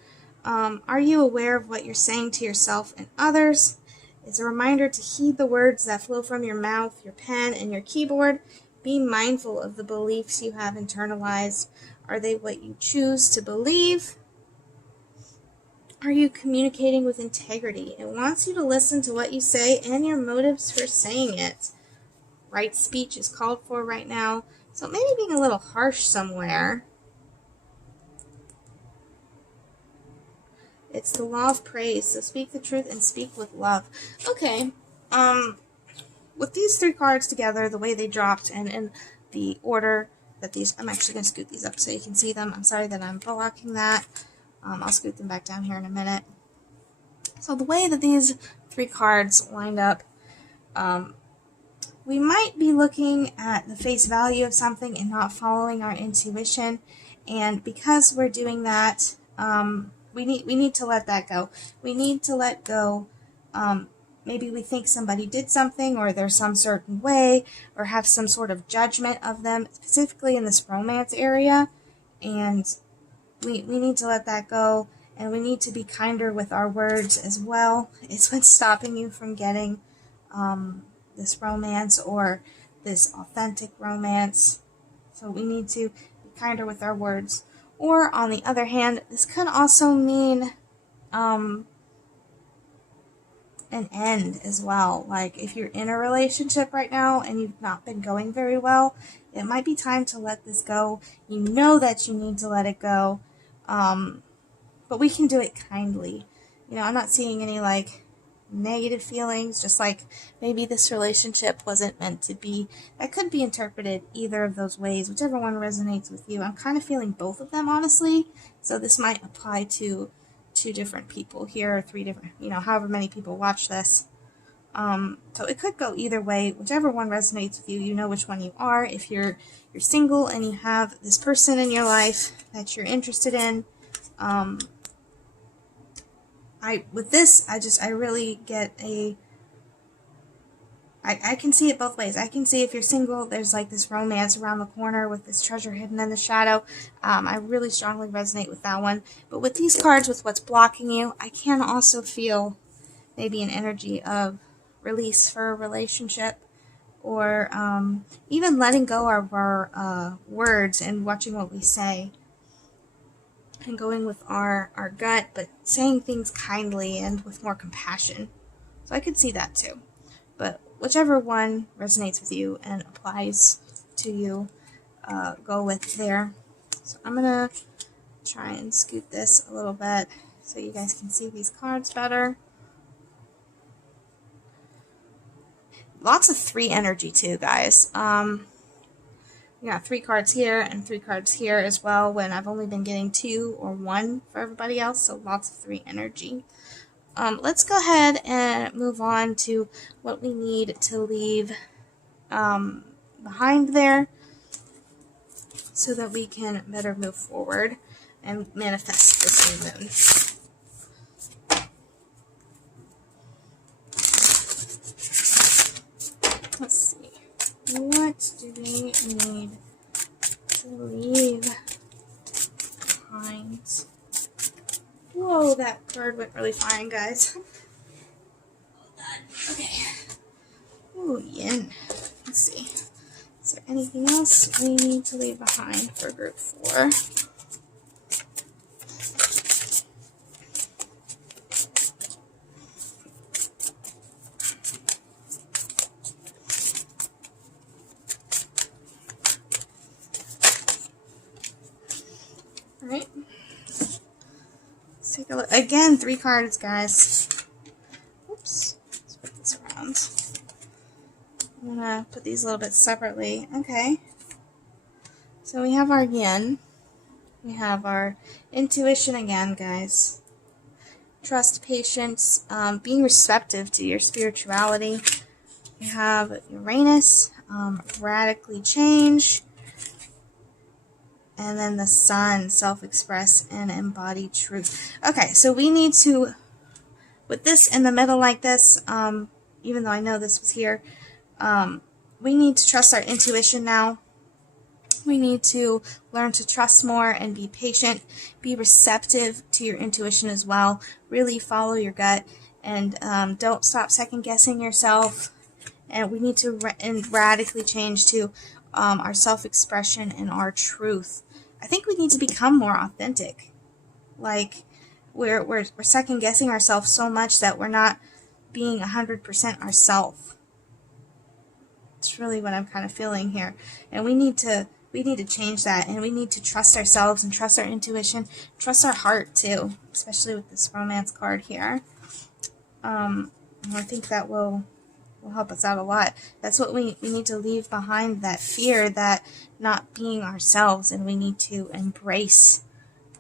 Are you aware of what you're saying to yourself and others? It's a reminder to heed the words that flow from your mouth, your pen, and your keyboard. Be mindful of the beliefs you have internalized. Are they what you choose to believe? Are you communicating with integrity? It wants you to listen to what you say and your motives for saying it. Right speech is called for right now, so maybe being a little harsh somewhere. It's the law of praise, so speak the truth and speak with love. Okay, with these three cards together, the way they dropped and in the order that these, I'm actually going to scoot these up so you can see them. I'm sorry that I'm blocking that. I'll scoot them back down here in a minute. So the way that these three cards lined up, we might be looking at the face value of something and not following our intuition, and because we're doing that, we need to let that go. We need to let go. Maybe we think somebody did something, or there's some certain way, or have some sort of judgment of them, specifically in this romance area, and we need to let that go, and we need to be kinder with our words as well. It's what's stopping you from getting this romance or this authentic romance. So we need to be kinder with our words. Or, on the other hand, this could also mean an end as well. Like, if you're in a relationship right now and you've not been going very well, it might be time to let this go. You know that you need to let it go, but we can do it kindly. You know, I'm not seeing any, like, negative feelings, just like maybe this relationship wasn't meant to be. That could be interpreted either of those ways, whichever one resonates with you. I'm kind of feeling both of them, honestly, so this might apply to 2 different people here, or 3 different, you know, however many people watch this. So it could go either way. Whichever one resonates with you, you know which one you are. If you're single and you have this person in your life that you're interested in, with this, I really get I can see it both ways. I can see if you're single, there's like this romance around the corner with this treasure hidden in the shadow. I really strongly resonate with that one. But with these cards, with what's blocking you, I can also feel maybe an energy of release for a relationship, or even letting go of our words and watching what we say, and going with our gut, but saying things kindly and with more compassion. So I could see that too. But whichever one resonates with you and applies to you, go with there. So I'm going to try and scoot this a little bit so you guys can see these cards better. Lots of 3 energy too, guys. We got 3 cards here and 3 cards here as well, when I've only been getting 2 or 1 for everybody else, so lots of 3 energy. Let's go ahead and move on to what we need to leave behind there so that we can better move forward and manifest this new moon. Let's see. What do we need to leave behind? Whoa, that card went really fine, guys. Hold on. Okay. Ooh, yin. Let's see. Is there anything else we need to leave behind for group 4? Alright. Let's take a look. Again, 3 cards, guys. Oops. Let's put this around. I'm going to put these a little bit separately. Okay. So we have our yin. We have our intuition again, guys. Trust, patience, being receptive to your spirituality. We have Uranus, radically change. And then the sun, self-express and embody truth. Okay, so we need to, with this in the middle like this, even though I know this was here, we need to trust our intuition now. We need to learn to trust more and be patient. Be receptive to your intuition as well. Really follow your gut, and don't stop second-guessing yourself. And we need to radically change to our self-expression and our truth. I think we need to become more authentic. Like, we're second-guessing ourselves so much that we're not being 100% ourselves. It's really what I'm kind of feeling here. And we need to change that, and we need to trust ourselves and trust our intuition, trust our heart too, especially with this romance card here. I think that will help us out a lot. That's what we need to leave behind, that fear, that not being ourselves, and we need to embrace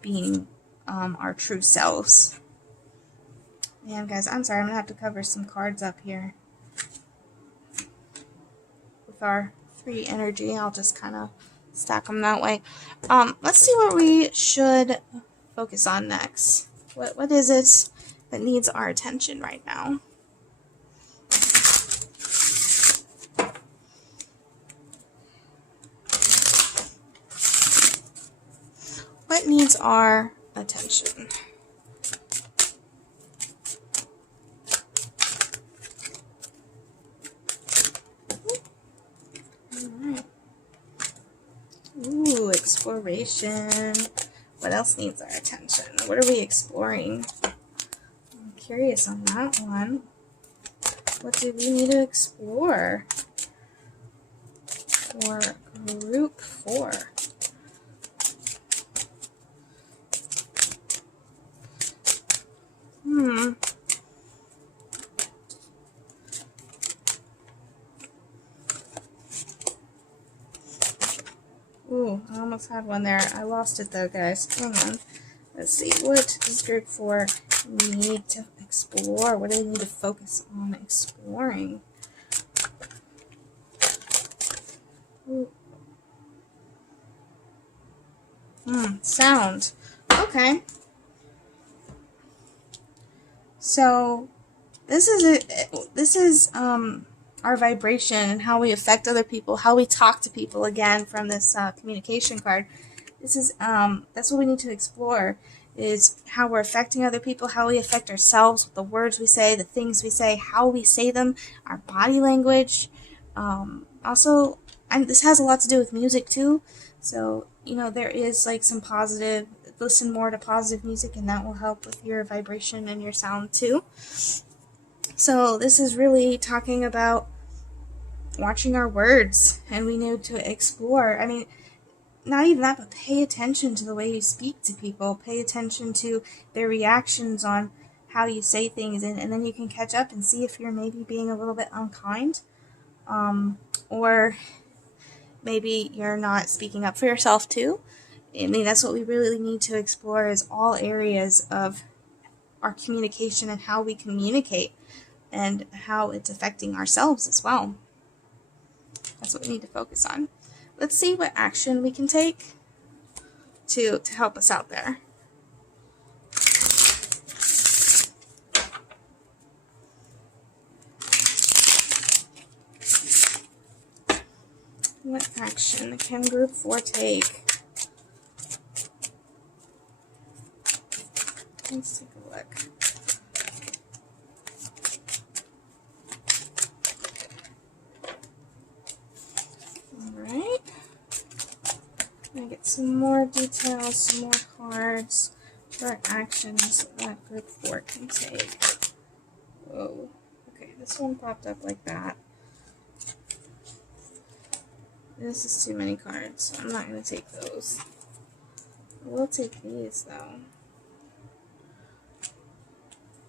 being our true selves. Man, guys, I'm sorry, I'm going to have to cover some cards up here. With our 3 energy, I'll just kind of stack them that way. Let's see what we should focus on next. What is it that needs our attention right now? What needs our attention? Alright. Ooh, exploration. What else needs our attention? What are we exploring? I'm curious on that one. What do we need to explore for group 4? Ooh, I almost had one there. I lost it though, guys. Hang on. Let's see. What does group 4 need to explore? What do they need to focus on exploring? Ooh. Sound. Okay. So this is our vibration and how we affect other people, how we talk to people, again, from this communication card. This is that's what we need to explore, is how we're affecting other people, how we affect ourselves with the words we say, the things we say, how we say them, our body language. Also, this has a lot to do with music too. So, there is like some positive, listen more to positive music, and that will help with your vibration and your sound too. So this is really talking about watching our words, and we need to explore. I mean, not even that, but pay attention to the way you speak to people. Pay attention to their reactions on how you say things, and then you can catch up and see if you're maybe being a little bit unkind, or maybe you're not speaking up for yourself too. I mean, that's what we really need to explore, is all areas of our communication and how we communicate and how it's affecting ourselves as well. That's what we need to focus on. Let's see what action we can take to help us out there. What action can group 4 take? Let's take a look. Alright. I'm going to get some more details, some more cards for actions that group 4 can take. Whoa. Okay, this one popped up like that. This is too many cards, so I'm not going to take those. I will take these, though.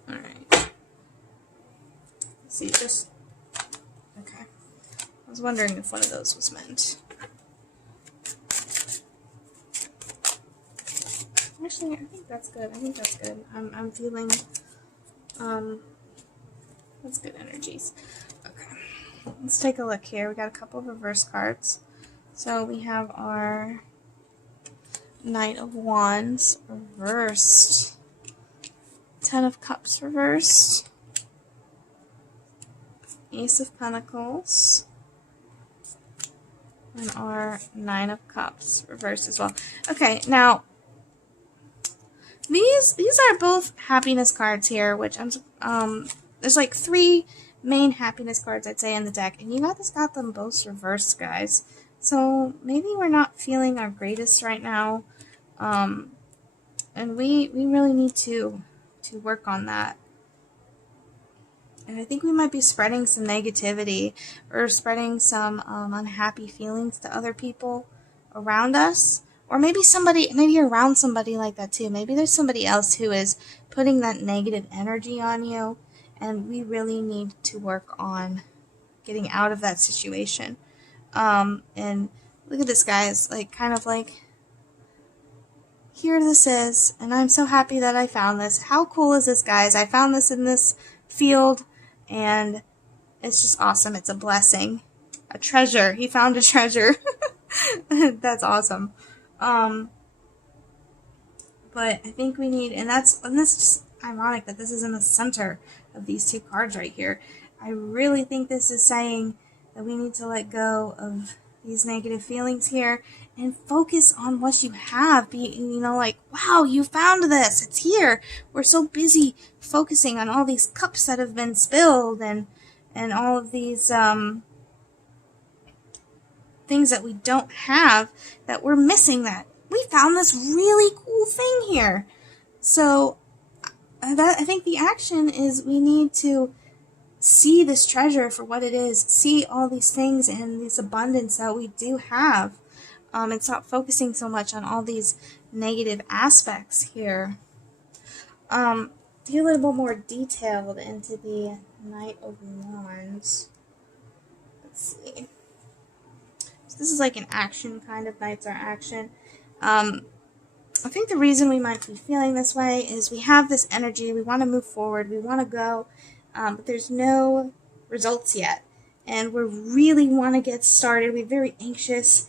Alright. See, just... Okay. I was wondering if one of those was meant. Actually, I think that's good. I think that's good. I'm feeling... that's good energies. Okay. Let's take a look here. We got a couple of reverse cards. So we have our Knight of Wands reversed, Ten of Cups reversed, Ace of Pentacles, and our Nine of Cups reversed as well. Okay, now these are both happiness cards here, which there's like 3 main happiness cards, I'd say, in the deck, and you got them both reversed, guys. So maybe we're not feeling our greatest right now, and we really need to work on that. And I think we might be spreading some negativity or spreading some unhappy feelings to other people around us, or maybe you're around somebody like that too. Maybe there's somebody else who is putting that negative energy on you, and we really need to work on getting out of that situation. And look at this, guys, like, kind of like, here this is, and I'm so happy that I found this. How cool is this, guys? I found this in this field, and it's just awesome. It's a blessing. A treasure. He found a treasure. That's awesome. But I think we need, and that's just ironic that this is in the center of these 2 cards right here. I really think this is saying that we need to let go of these negative feelings here and focus on what you have. Be, like, wow, you found this. It's here. We're so busy focusing on all these cups that have been spilled and all of these things that we don't have, that we're missing that. We found this really cool thing here. So I think the action is we need to see this treasure for what it is, see all these things and this abundance that we do have, and stop focusing so much on all these negative aspects here. Be a little bit more detailed into the Knight of Wands. Let's see. So this is like an action kind of. Knights are action. I think the reason we might be feeling this way is we have this energy, we want to move forward, we want to go, but there's no results yet, and we really want to get started. We're very anxious,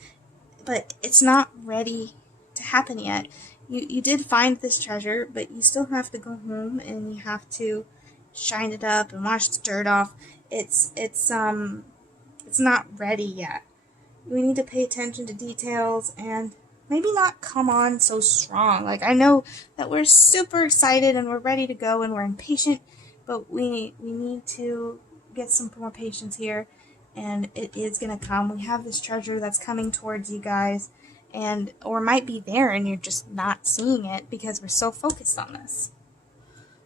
but it's not ready to happen yet. you did find this treasure, but you still have to go home and you have to shine it up and wash the dirt off. It's not ready yet. We need to pay attention to details and maybe not come on so strong. Like, I know that we're super excited and we're ready to go and we're impatient, but we need to get some more patience here, and it is going to come. We have this treasure that's coming towards you guys, and or might be there and you're just not seeing it because we're so focused on this.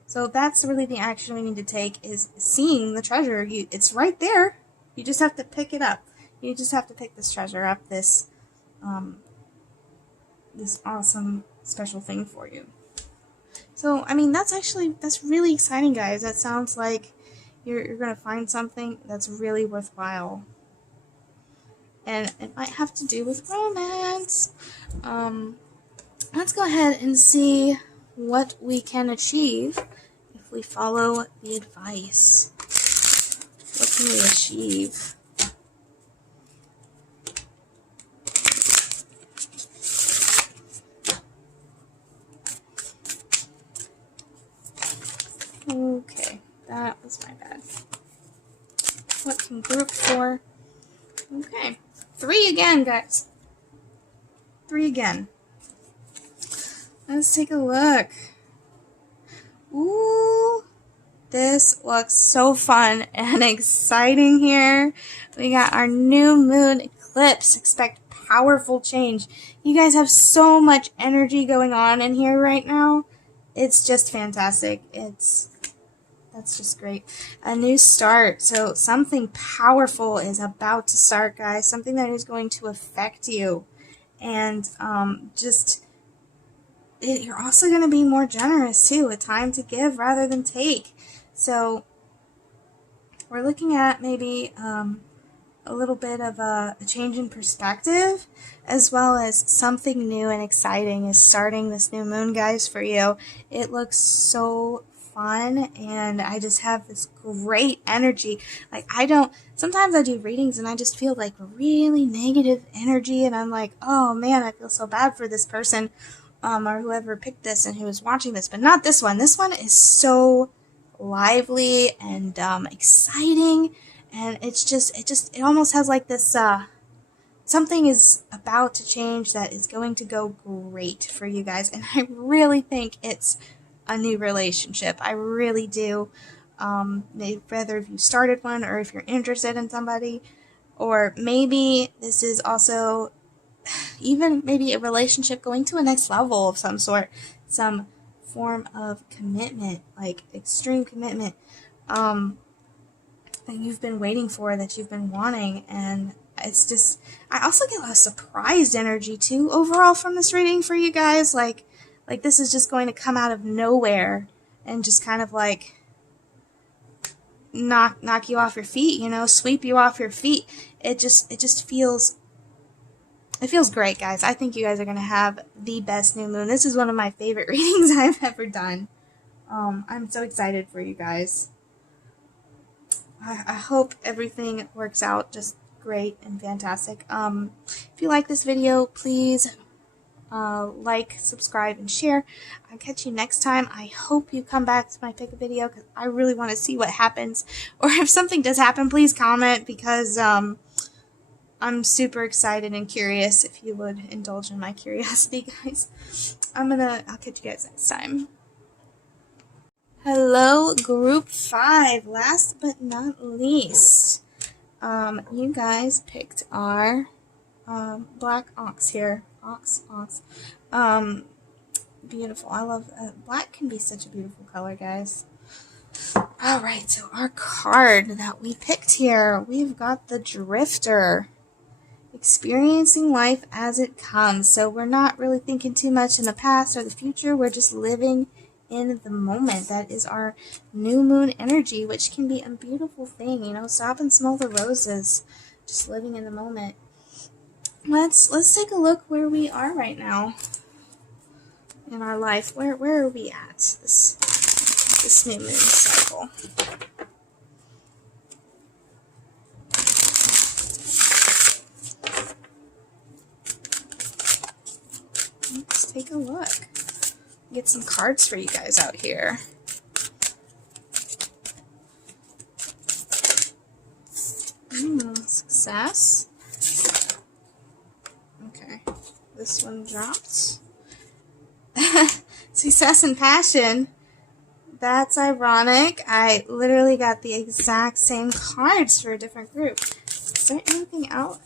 So that's really the action we need to take, is seeing the treasure. It's right there. You just have to pick it up. You just have to pick this treasure up, this awesome special thing for you. So, I mean, that's really exciting, guys. That sounds like you're going to find something that's really worthwhile. And it might have to do with romance. Let's go ahead and see what we can achieve if we follow the advice. What can we achieve? Okay, that was my bad. What can group 4? Okay, 3 again, guys. 3 again. Let's take a look. Ooh, this looks so fun and exciting here. We got our new moon eclipse. Expect powerful change. You guys have so much energy going on in here right now. It's just fantastic. That's just great. A new start. So something powerful is about to start, guys. Something that is going to affect you. And you're also going to be more generous, too. A time to give rather than take. So we're looking at maybe a little bit of a change in perspective, as well as something new and exciting is starting this new moon, guys, for you. It looks so fun, and I just have this great energy. Like, sometimes I do readings and I just feel like really negative energy, and I'm like, oh man, I feel so bad for this person, or whoever picked this and who is watching this, but not this one. This one is so lively and exciting, and it almost has like this, something is about to change that is going to go great for you guys, and I really think it's a new relationship. I really do. Whether if you started one or if you're interested in somebody, or maybe this is also even maybe a relationship going to a next level of some sort, some form of commitment, like extreme commitment, that you've been waiting for, that you've been wanting. And it's just, I also get a lot of surprised energy too overall from this reading for you guys. Like this is just going to come out of nowhere and just kind of like knock you off your feet, sweep you off your feet. It just feels great, guys. I think you guys are going to have the best new moon. This is one of my favorite readings I've ever done. I'm so excited for you guys. I hope everything works out just great and fantastic. If you like this video, please like, subscribe, and share. I'll catch you next time. I hope you come back to my pick a video because I really want to see what happens. Or if something does happen, please comment, because I'm super excited and curious. If you would indulge in my curiosity, guys. I'll catch you guys next time. Hello, group 5. Last but not least, you guys picked our black ox here. Ox. Beautiful. I love black. Can be such a beautiful color, guys. Alright, so our card that we picked here, we've got the Drifter. Experiencing life as it comes. So we're not really thinking too much in the past or the future. We're just living in the moment. That is our new moon energy, which can be a beautiful thing. Stop and smell the roses. Just living in the moment. Let's take a look where we are right now in our life. Where are we at this new moon cycle? Let's take a look. Get some cards for you guys out here. Success. Okay, this one dropped. Success and passion. That's ironic. I literally got the exact same cards for a different group. Is there anything out?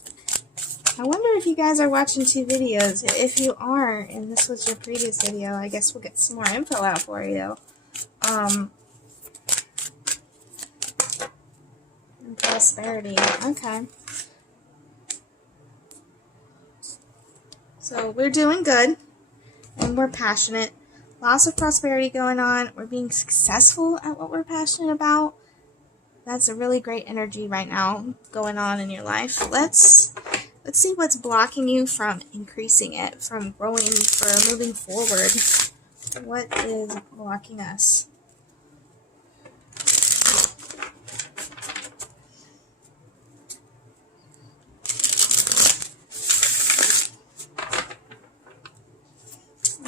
I wonder if you guys are watching two videos. If you are, and this was your previous video, I guess we'll get some more info out for you. And prosperity. Okay. So we're doing good, and we're passionate. Lots of prosperity going on. We're being successful at what we're passionate about. That's a really great energy right now going on in your life. Let's see what's blocking you from increasing it, from growing, for moving forward. What is blocking us?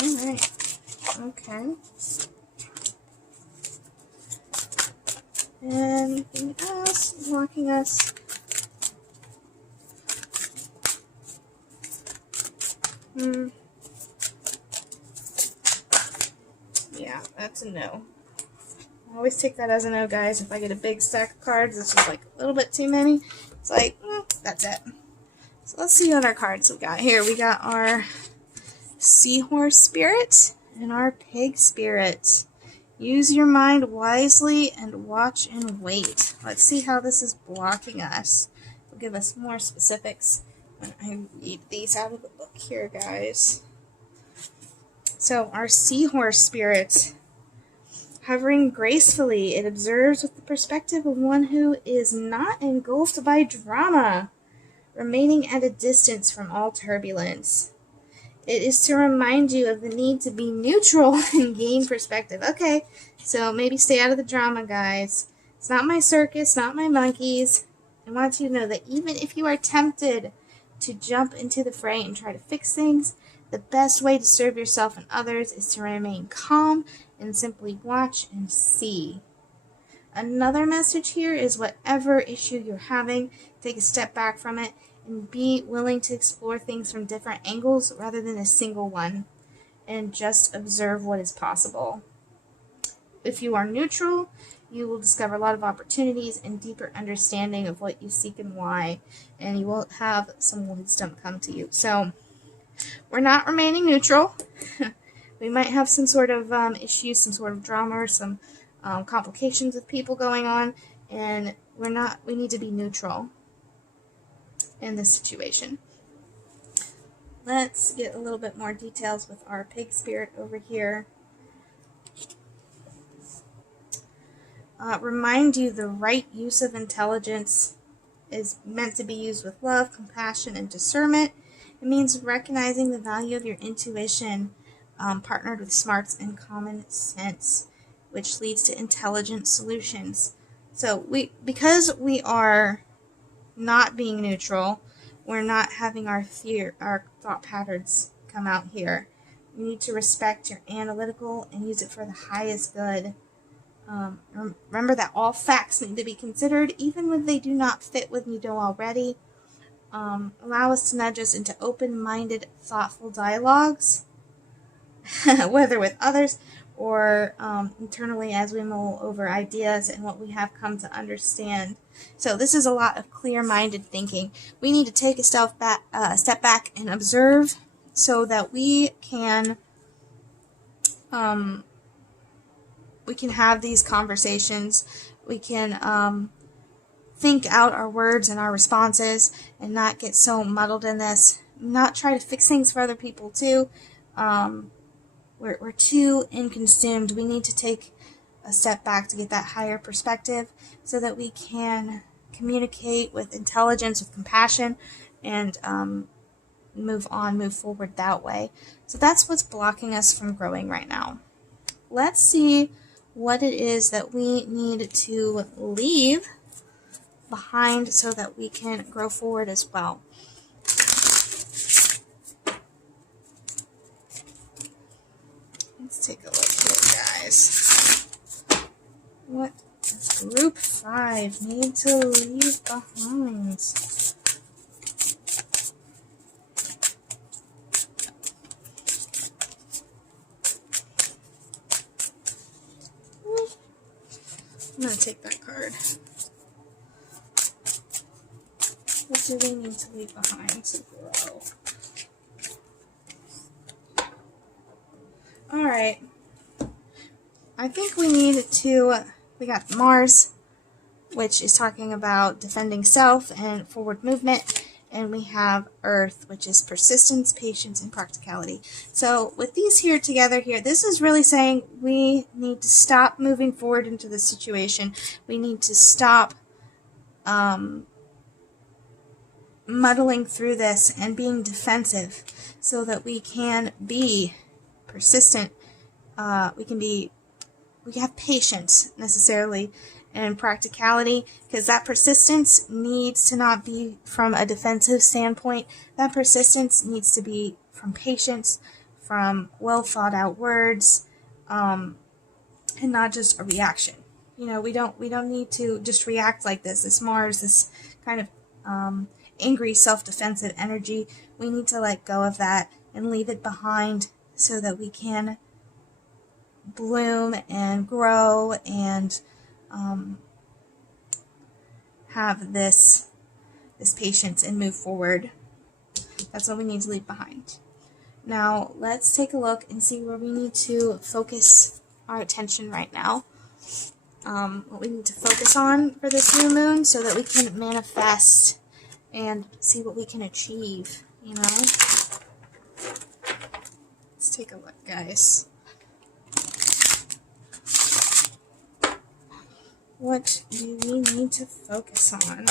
All right. Okay. Anything else blocking us? Yeah, that's a no. I always take that as a no, guys. If I get a big stack of cards, it's just like a little bit too many. It's like, that's it. So let's see what our cards we got here. We got our seahorse spirit and our pig spirit. Use your mind wisely and watch and wait. Let's see how this is blocking us. It'll give us more specifics when I read these out of the book here, guys. So our seahorse spirit, hovering gracefully, it observes with the perspective of one who is not engulfed by drama, remaining at a distance from all turbulence. It is to remind you of the need to be neutral and gain perspective. Okay, so maybe stay out of the drama, guys. It's not my circus, not my monkeys. I want you to know that even if you are tempted to jump into the fray and try to fix things, the best way to serve yourself and others is to remain calm and simply watch and see. Another message here is whatever issue you're having, take a step back from it and be willing to explore things from different angles rather than a single one, and just observe what is possible. If you are neutral, you will discover a lot of opportunities and deeper understanding of what you seek and why, and you will have some wisdom come to you. So, we're not remaining neutral. We might have some sort of issues, some sort of drama, or some complications with people going on, and we need to be neutral in this situation. Let's get a little bit more details with our pig spirit over here. Remind you the right use of intelligence is meant to be used with love, compassion, and discernment. It means recognizing the value of your intuition partnered with smarts and common sense, which leads to intelligent solutions. So because we are not being neutral, we're not having our thought patterns come out here. You need to respect your analytical and use it for the highest good. Remember that all facts need to be considered, even when they do not fit what you know already. Allow us to nudge us into open-minded, thoughtful dialogues, whether with others or internally as we mull over ideas and what we have come to understand. So this is a lot of clear-minded thinking. We need to take a step back and observe so that we can have these conversations. We can think out our words and our responses and not get so muddled in this. Not try to fix things for other people too. We're too consumed. We need to take a step back to get that higher perspective so that we can communicate with intelligence, with compassion, and move forward that way. So that's what's blocking us from growing right now. Let's see what it is that we need to leave behind so that we can grow forward as well. guys? What does group 5 need to leave behind? I'm going to take that card. What do they need to leave behind to grow? Alright. I think we need to, we got Mars, which is talking about defending self and forward movement, and we have Earth, which is persistence, patience, and practicality. So with these here together here, this is really saying we need to stop moving forward into the situation. We need to stop muddling through this and being defensive so that we can be persistent. We have patience necessarily and practicality, because that persistence needs to not be from a defensive standpoint. That persistence needs to be from patience, from well thought out words, and not just a reaction. You know, we don't need to just react like this Mars, this kind of angry self-defensive energy. We need to let go of that and leave it behind so that we can bloom and grow and have this patience and move forward. That's what we need to leave behind. Now let's take a look and see where we need to focus our attention right now. What we need to focus on for this new moon so that we can manifest and see what we can achieve, you know? Let's take a look, guys. What do we need to focus on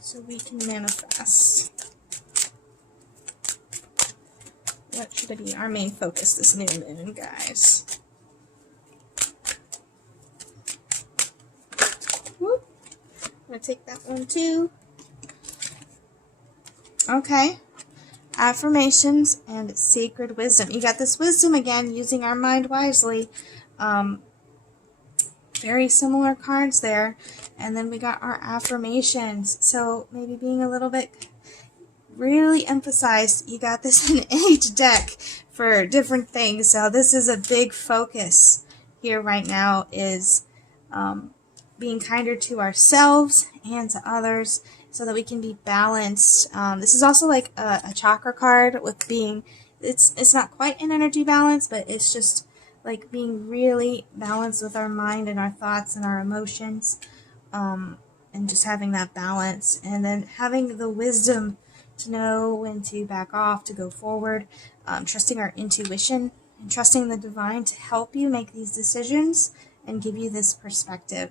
so we can manifest? What should be our main focus this new moon, guys? Whoop. I'm going to take that one too. Okay. Affirmations and sacred wisdom. You got this wisdom again, using our mind wisely. Very similar cards there. And then we got our affirmations. So maybe being a little bit really emphasized, you got this in each deck for different things. So this is a big focus here right now, is being kinder to ourselves and to others so that we can be balanced. This is also like a chakra card with being, it's not quite an energy balance, but it's just like being really balanced with our mind and our thoughts and our emotions, and just having that balance, and then having the wisdom to know when to back off, to go forward, trusting our intuition and trusting the divine to help you make these decisions and give you this perspective.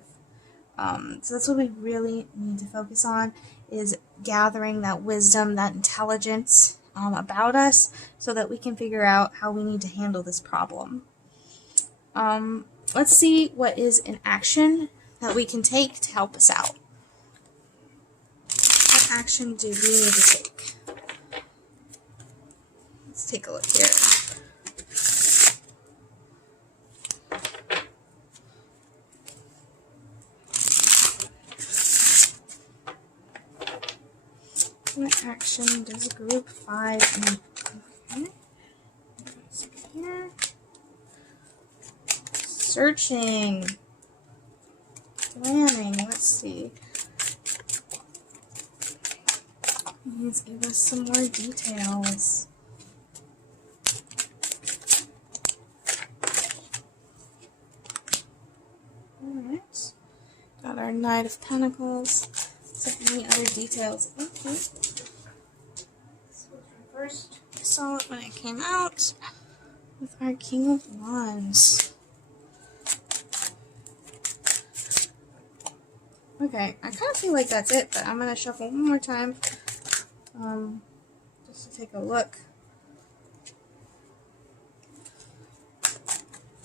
So that's what we really need to focus on, is gathering that wisdom, that intelligence about us so that we can figure out how we need to handle this problem. Let's see what is an action that we can take to help us out. What action do we need to take? Let's take a look here. What action does group 5 need? Okay. Let's see here. Searching. Planning. Let's see. Please give us some more details. Alright. Got our Knight of Pentacles. So any other details? Okay. This was reversed. I saw it when it came out with our King of Wands. Okay, I kind of feel like that's it, but I'm going to shuffle one more time just to take a look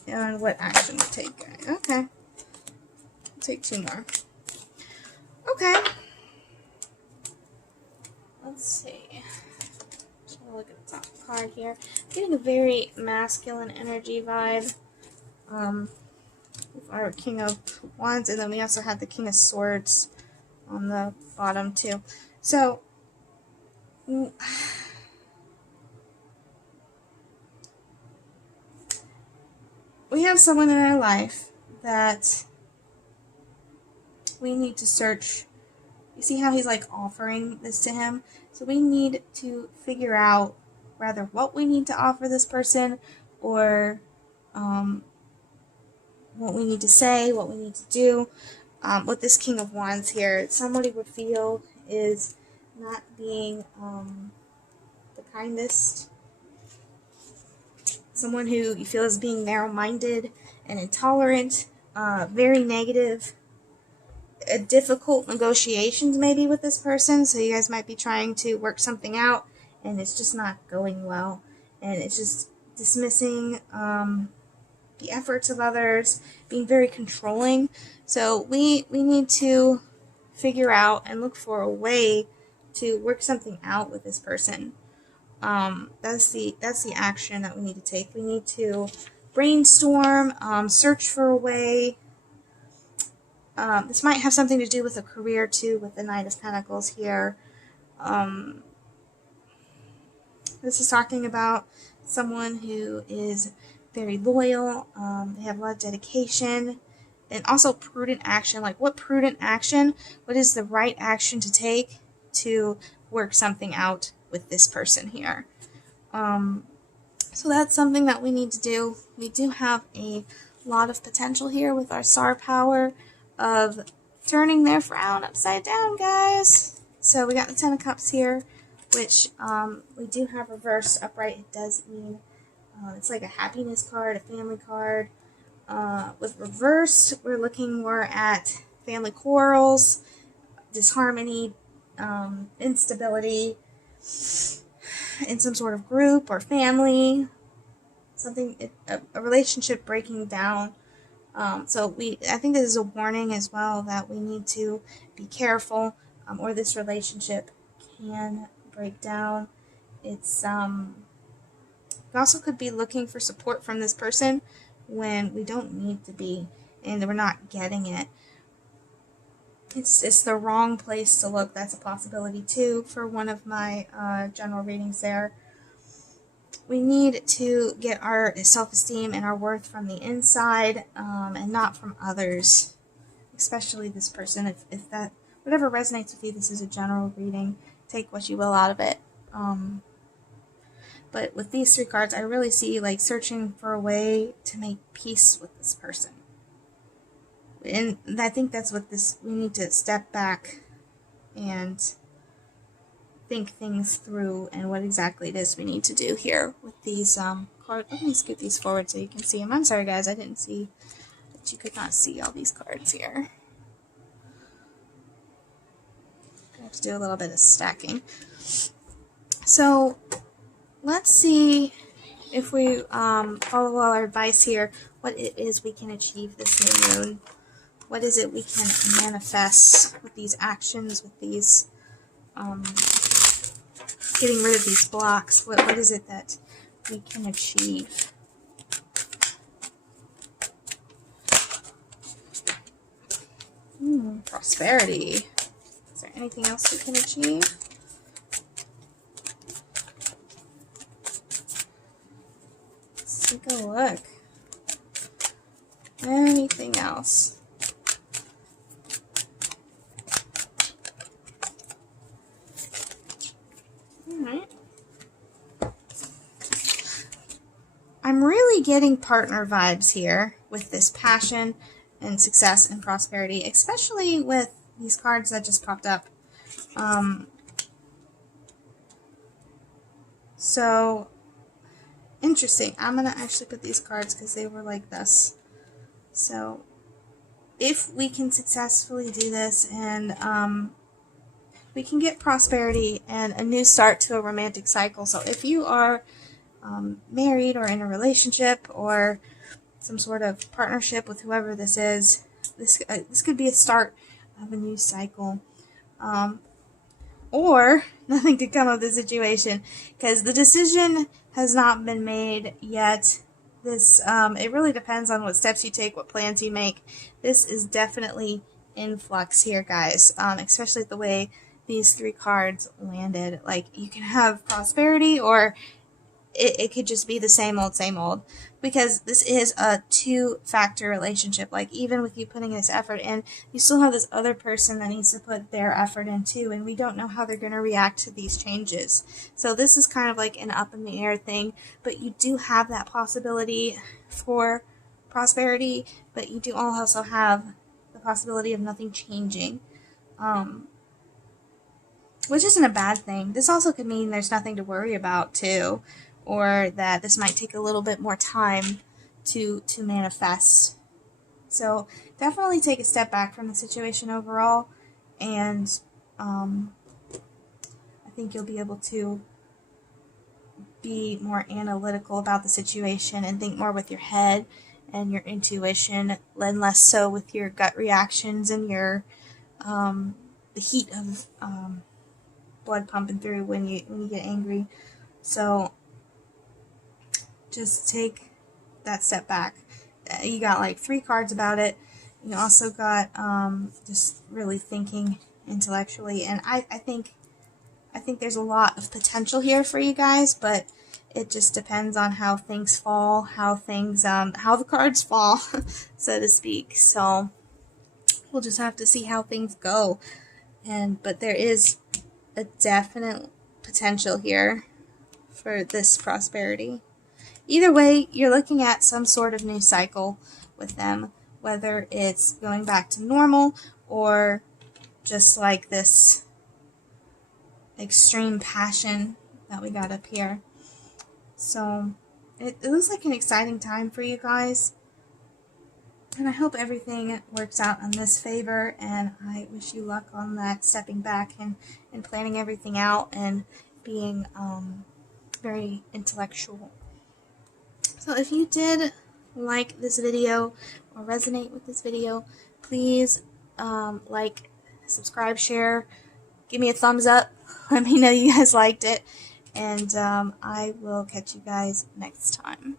and what action to take, guys. Okay, I'll take two more. Okay, let's see. Just want to look at the top card here. I'm getting a very masculine energy vibe with our King of Wands, and then we also have the King of Swords on the bottom too. So we have someone in our life that we need to search. You see how he's like offering this to him? So we need to figure out rather what we need to offer this person, or what we need to say, what we need to do. With this King of Wands here, somebody would feel is not being the kindest. Someone who you feel is being narrow-minded and intolerant, very negative, difficult negotiations maybe with this person. So you guys might be trying to work something out and it's just not going well, and it's just dismissing the efforts of others, being very controlling. So we need to figure out and look for a way to work something out with this person. That's the action that we need to take. We need to brainstorm, search for a way. This might have something to do with a career too, with the Knight of Pentacles here. This is talking about someone who is very loyal. They have a lot of dedication, and also prudent action. Like, what prudent action? What is the right action to take to work something out with this person here? So that's something that we need to do. We do have a lot of potential here with our star power of turning their frown upside down, guys. So we got the Ten of Cups here, which we do have reversed. Upright, it does mean it's like a happiness card, a family card. With reversed, we're looking more at family quarrels, disharmony, instability in some sort of group or family, something, a relationship breaking down. So I think this is a warning as well that we need to be careful, or this relationship can break down. It's we also could be looking for support from this person when we don't need to be, and we're not getting it. It's the wrong place to look. That's a possibility too for one of my general readings there. We need to get our self-esteem and our worth from the inside, and not from others, especially this person. If that, whatever resonates with you, this is a general reading. Take what you will out of it. But with these three cards, I really see like searching for a way to make peace with this person. And I think that's what we need to step back and think things through and what exactly it is we need to do here with these cards. Let me scoot these forward so you can see them. I'm sorry guys, I didn't see that you could not see all these cards here. I have to do a little bit of stacking. So let's see if we follow all our advice here, what it is we can achieve this new moon. What is it we can manifest with these actions, with these getting rid of these blocks? What is it that we can achieve? Prosperity. Is there anything else we can achieve? Let's take a look. Anything else? I'm really getting partner vibes here with this passion and success and prosperity, especially with these cards that just popped up. So interesting. I'm going to actually put these cards because they were like this. So if we can successfully do this and we can get prosperity and a new start to a romantic cycle. So if you are married or in a relationship or some sort of partnership with whoever this is, this could be a start of a new cycle. Or nothing could come of the situation because the decision has not been made yet this, it really depends on what steps you take, what plans you make. This is definitely in flux here, guys, especially the way these 3 cards landed. Like, you can have prosperity, or it could just be the same old, because this is a 2-factor relationship. Like, even with you putting this effort in, you still have this other person that needs to put their effort in too, and we don't know how they're going to react to these changes. So this is kind of like an up in the air thing, but you do have that possibility for prosperity, but you do also have the possibility of nothing changing, which isn't a bad thing. This also could mean there's nothing to worry about too, or that this might take a little bit more time to manifest. So definitely take a step back from the situation overall, and I think you'll be able to be more analytical about the situation and think more with your head and your intuition, and less so with your gut reactions and your the heat of blood pumping through when you get angry. So just take that step back. You got like 3 cards about it. You also got just really thinking intellectually, and I think there's a lot of potential here for you guys, but it just depends on how things fall, how the cards fall, so to speak. So we'll just have to see how things go. But there is a definite potential here for this prosperity. Either way, you're looking at some sort of new cycle with them, whether it's going back to normal or just like this extreme passion that we got up here. So it looks like an exciting time for you guys, and I hope everything works out in this favor, and I wish you luck on that stepping back and planning everything out and being very intellectual. So if you did like this video or resonate with this video, please like, subscribe, share, give me a thumbs up, let me know you guys liked it, and I will catch you guys next time.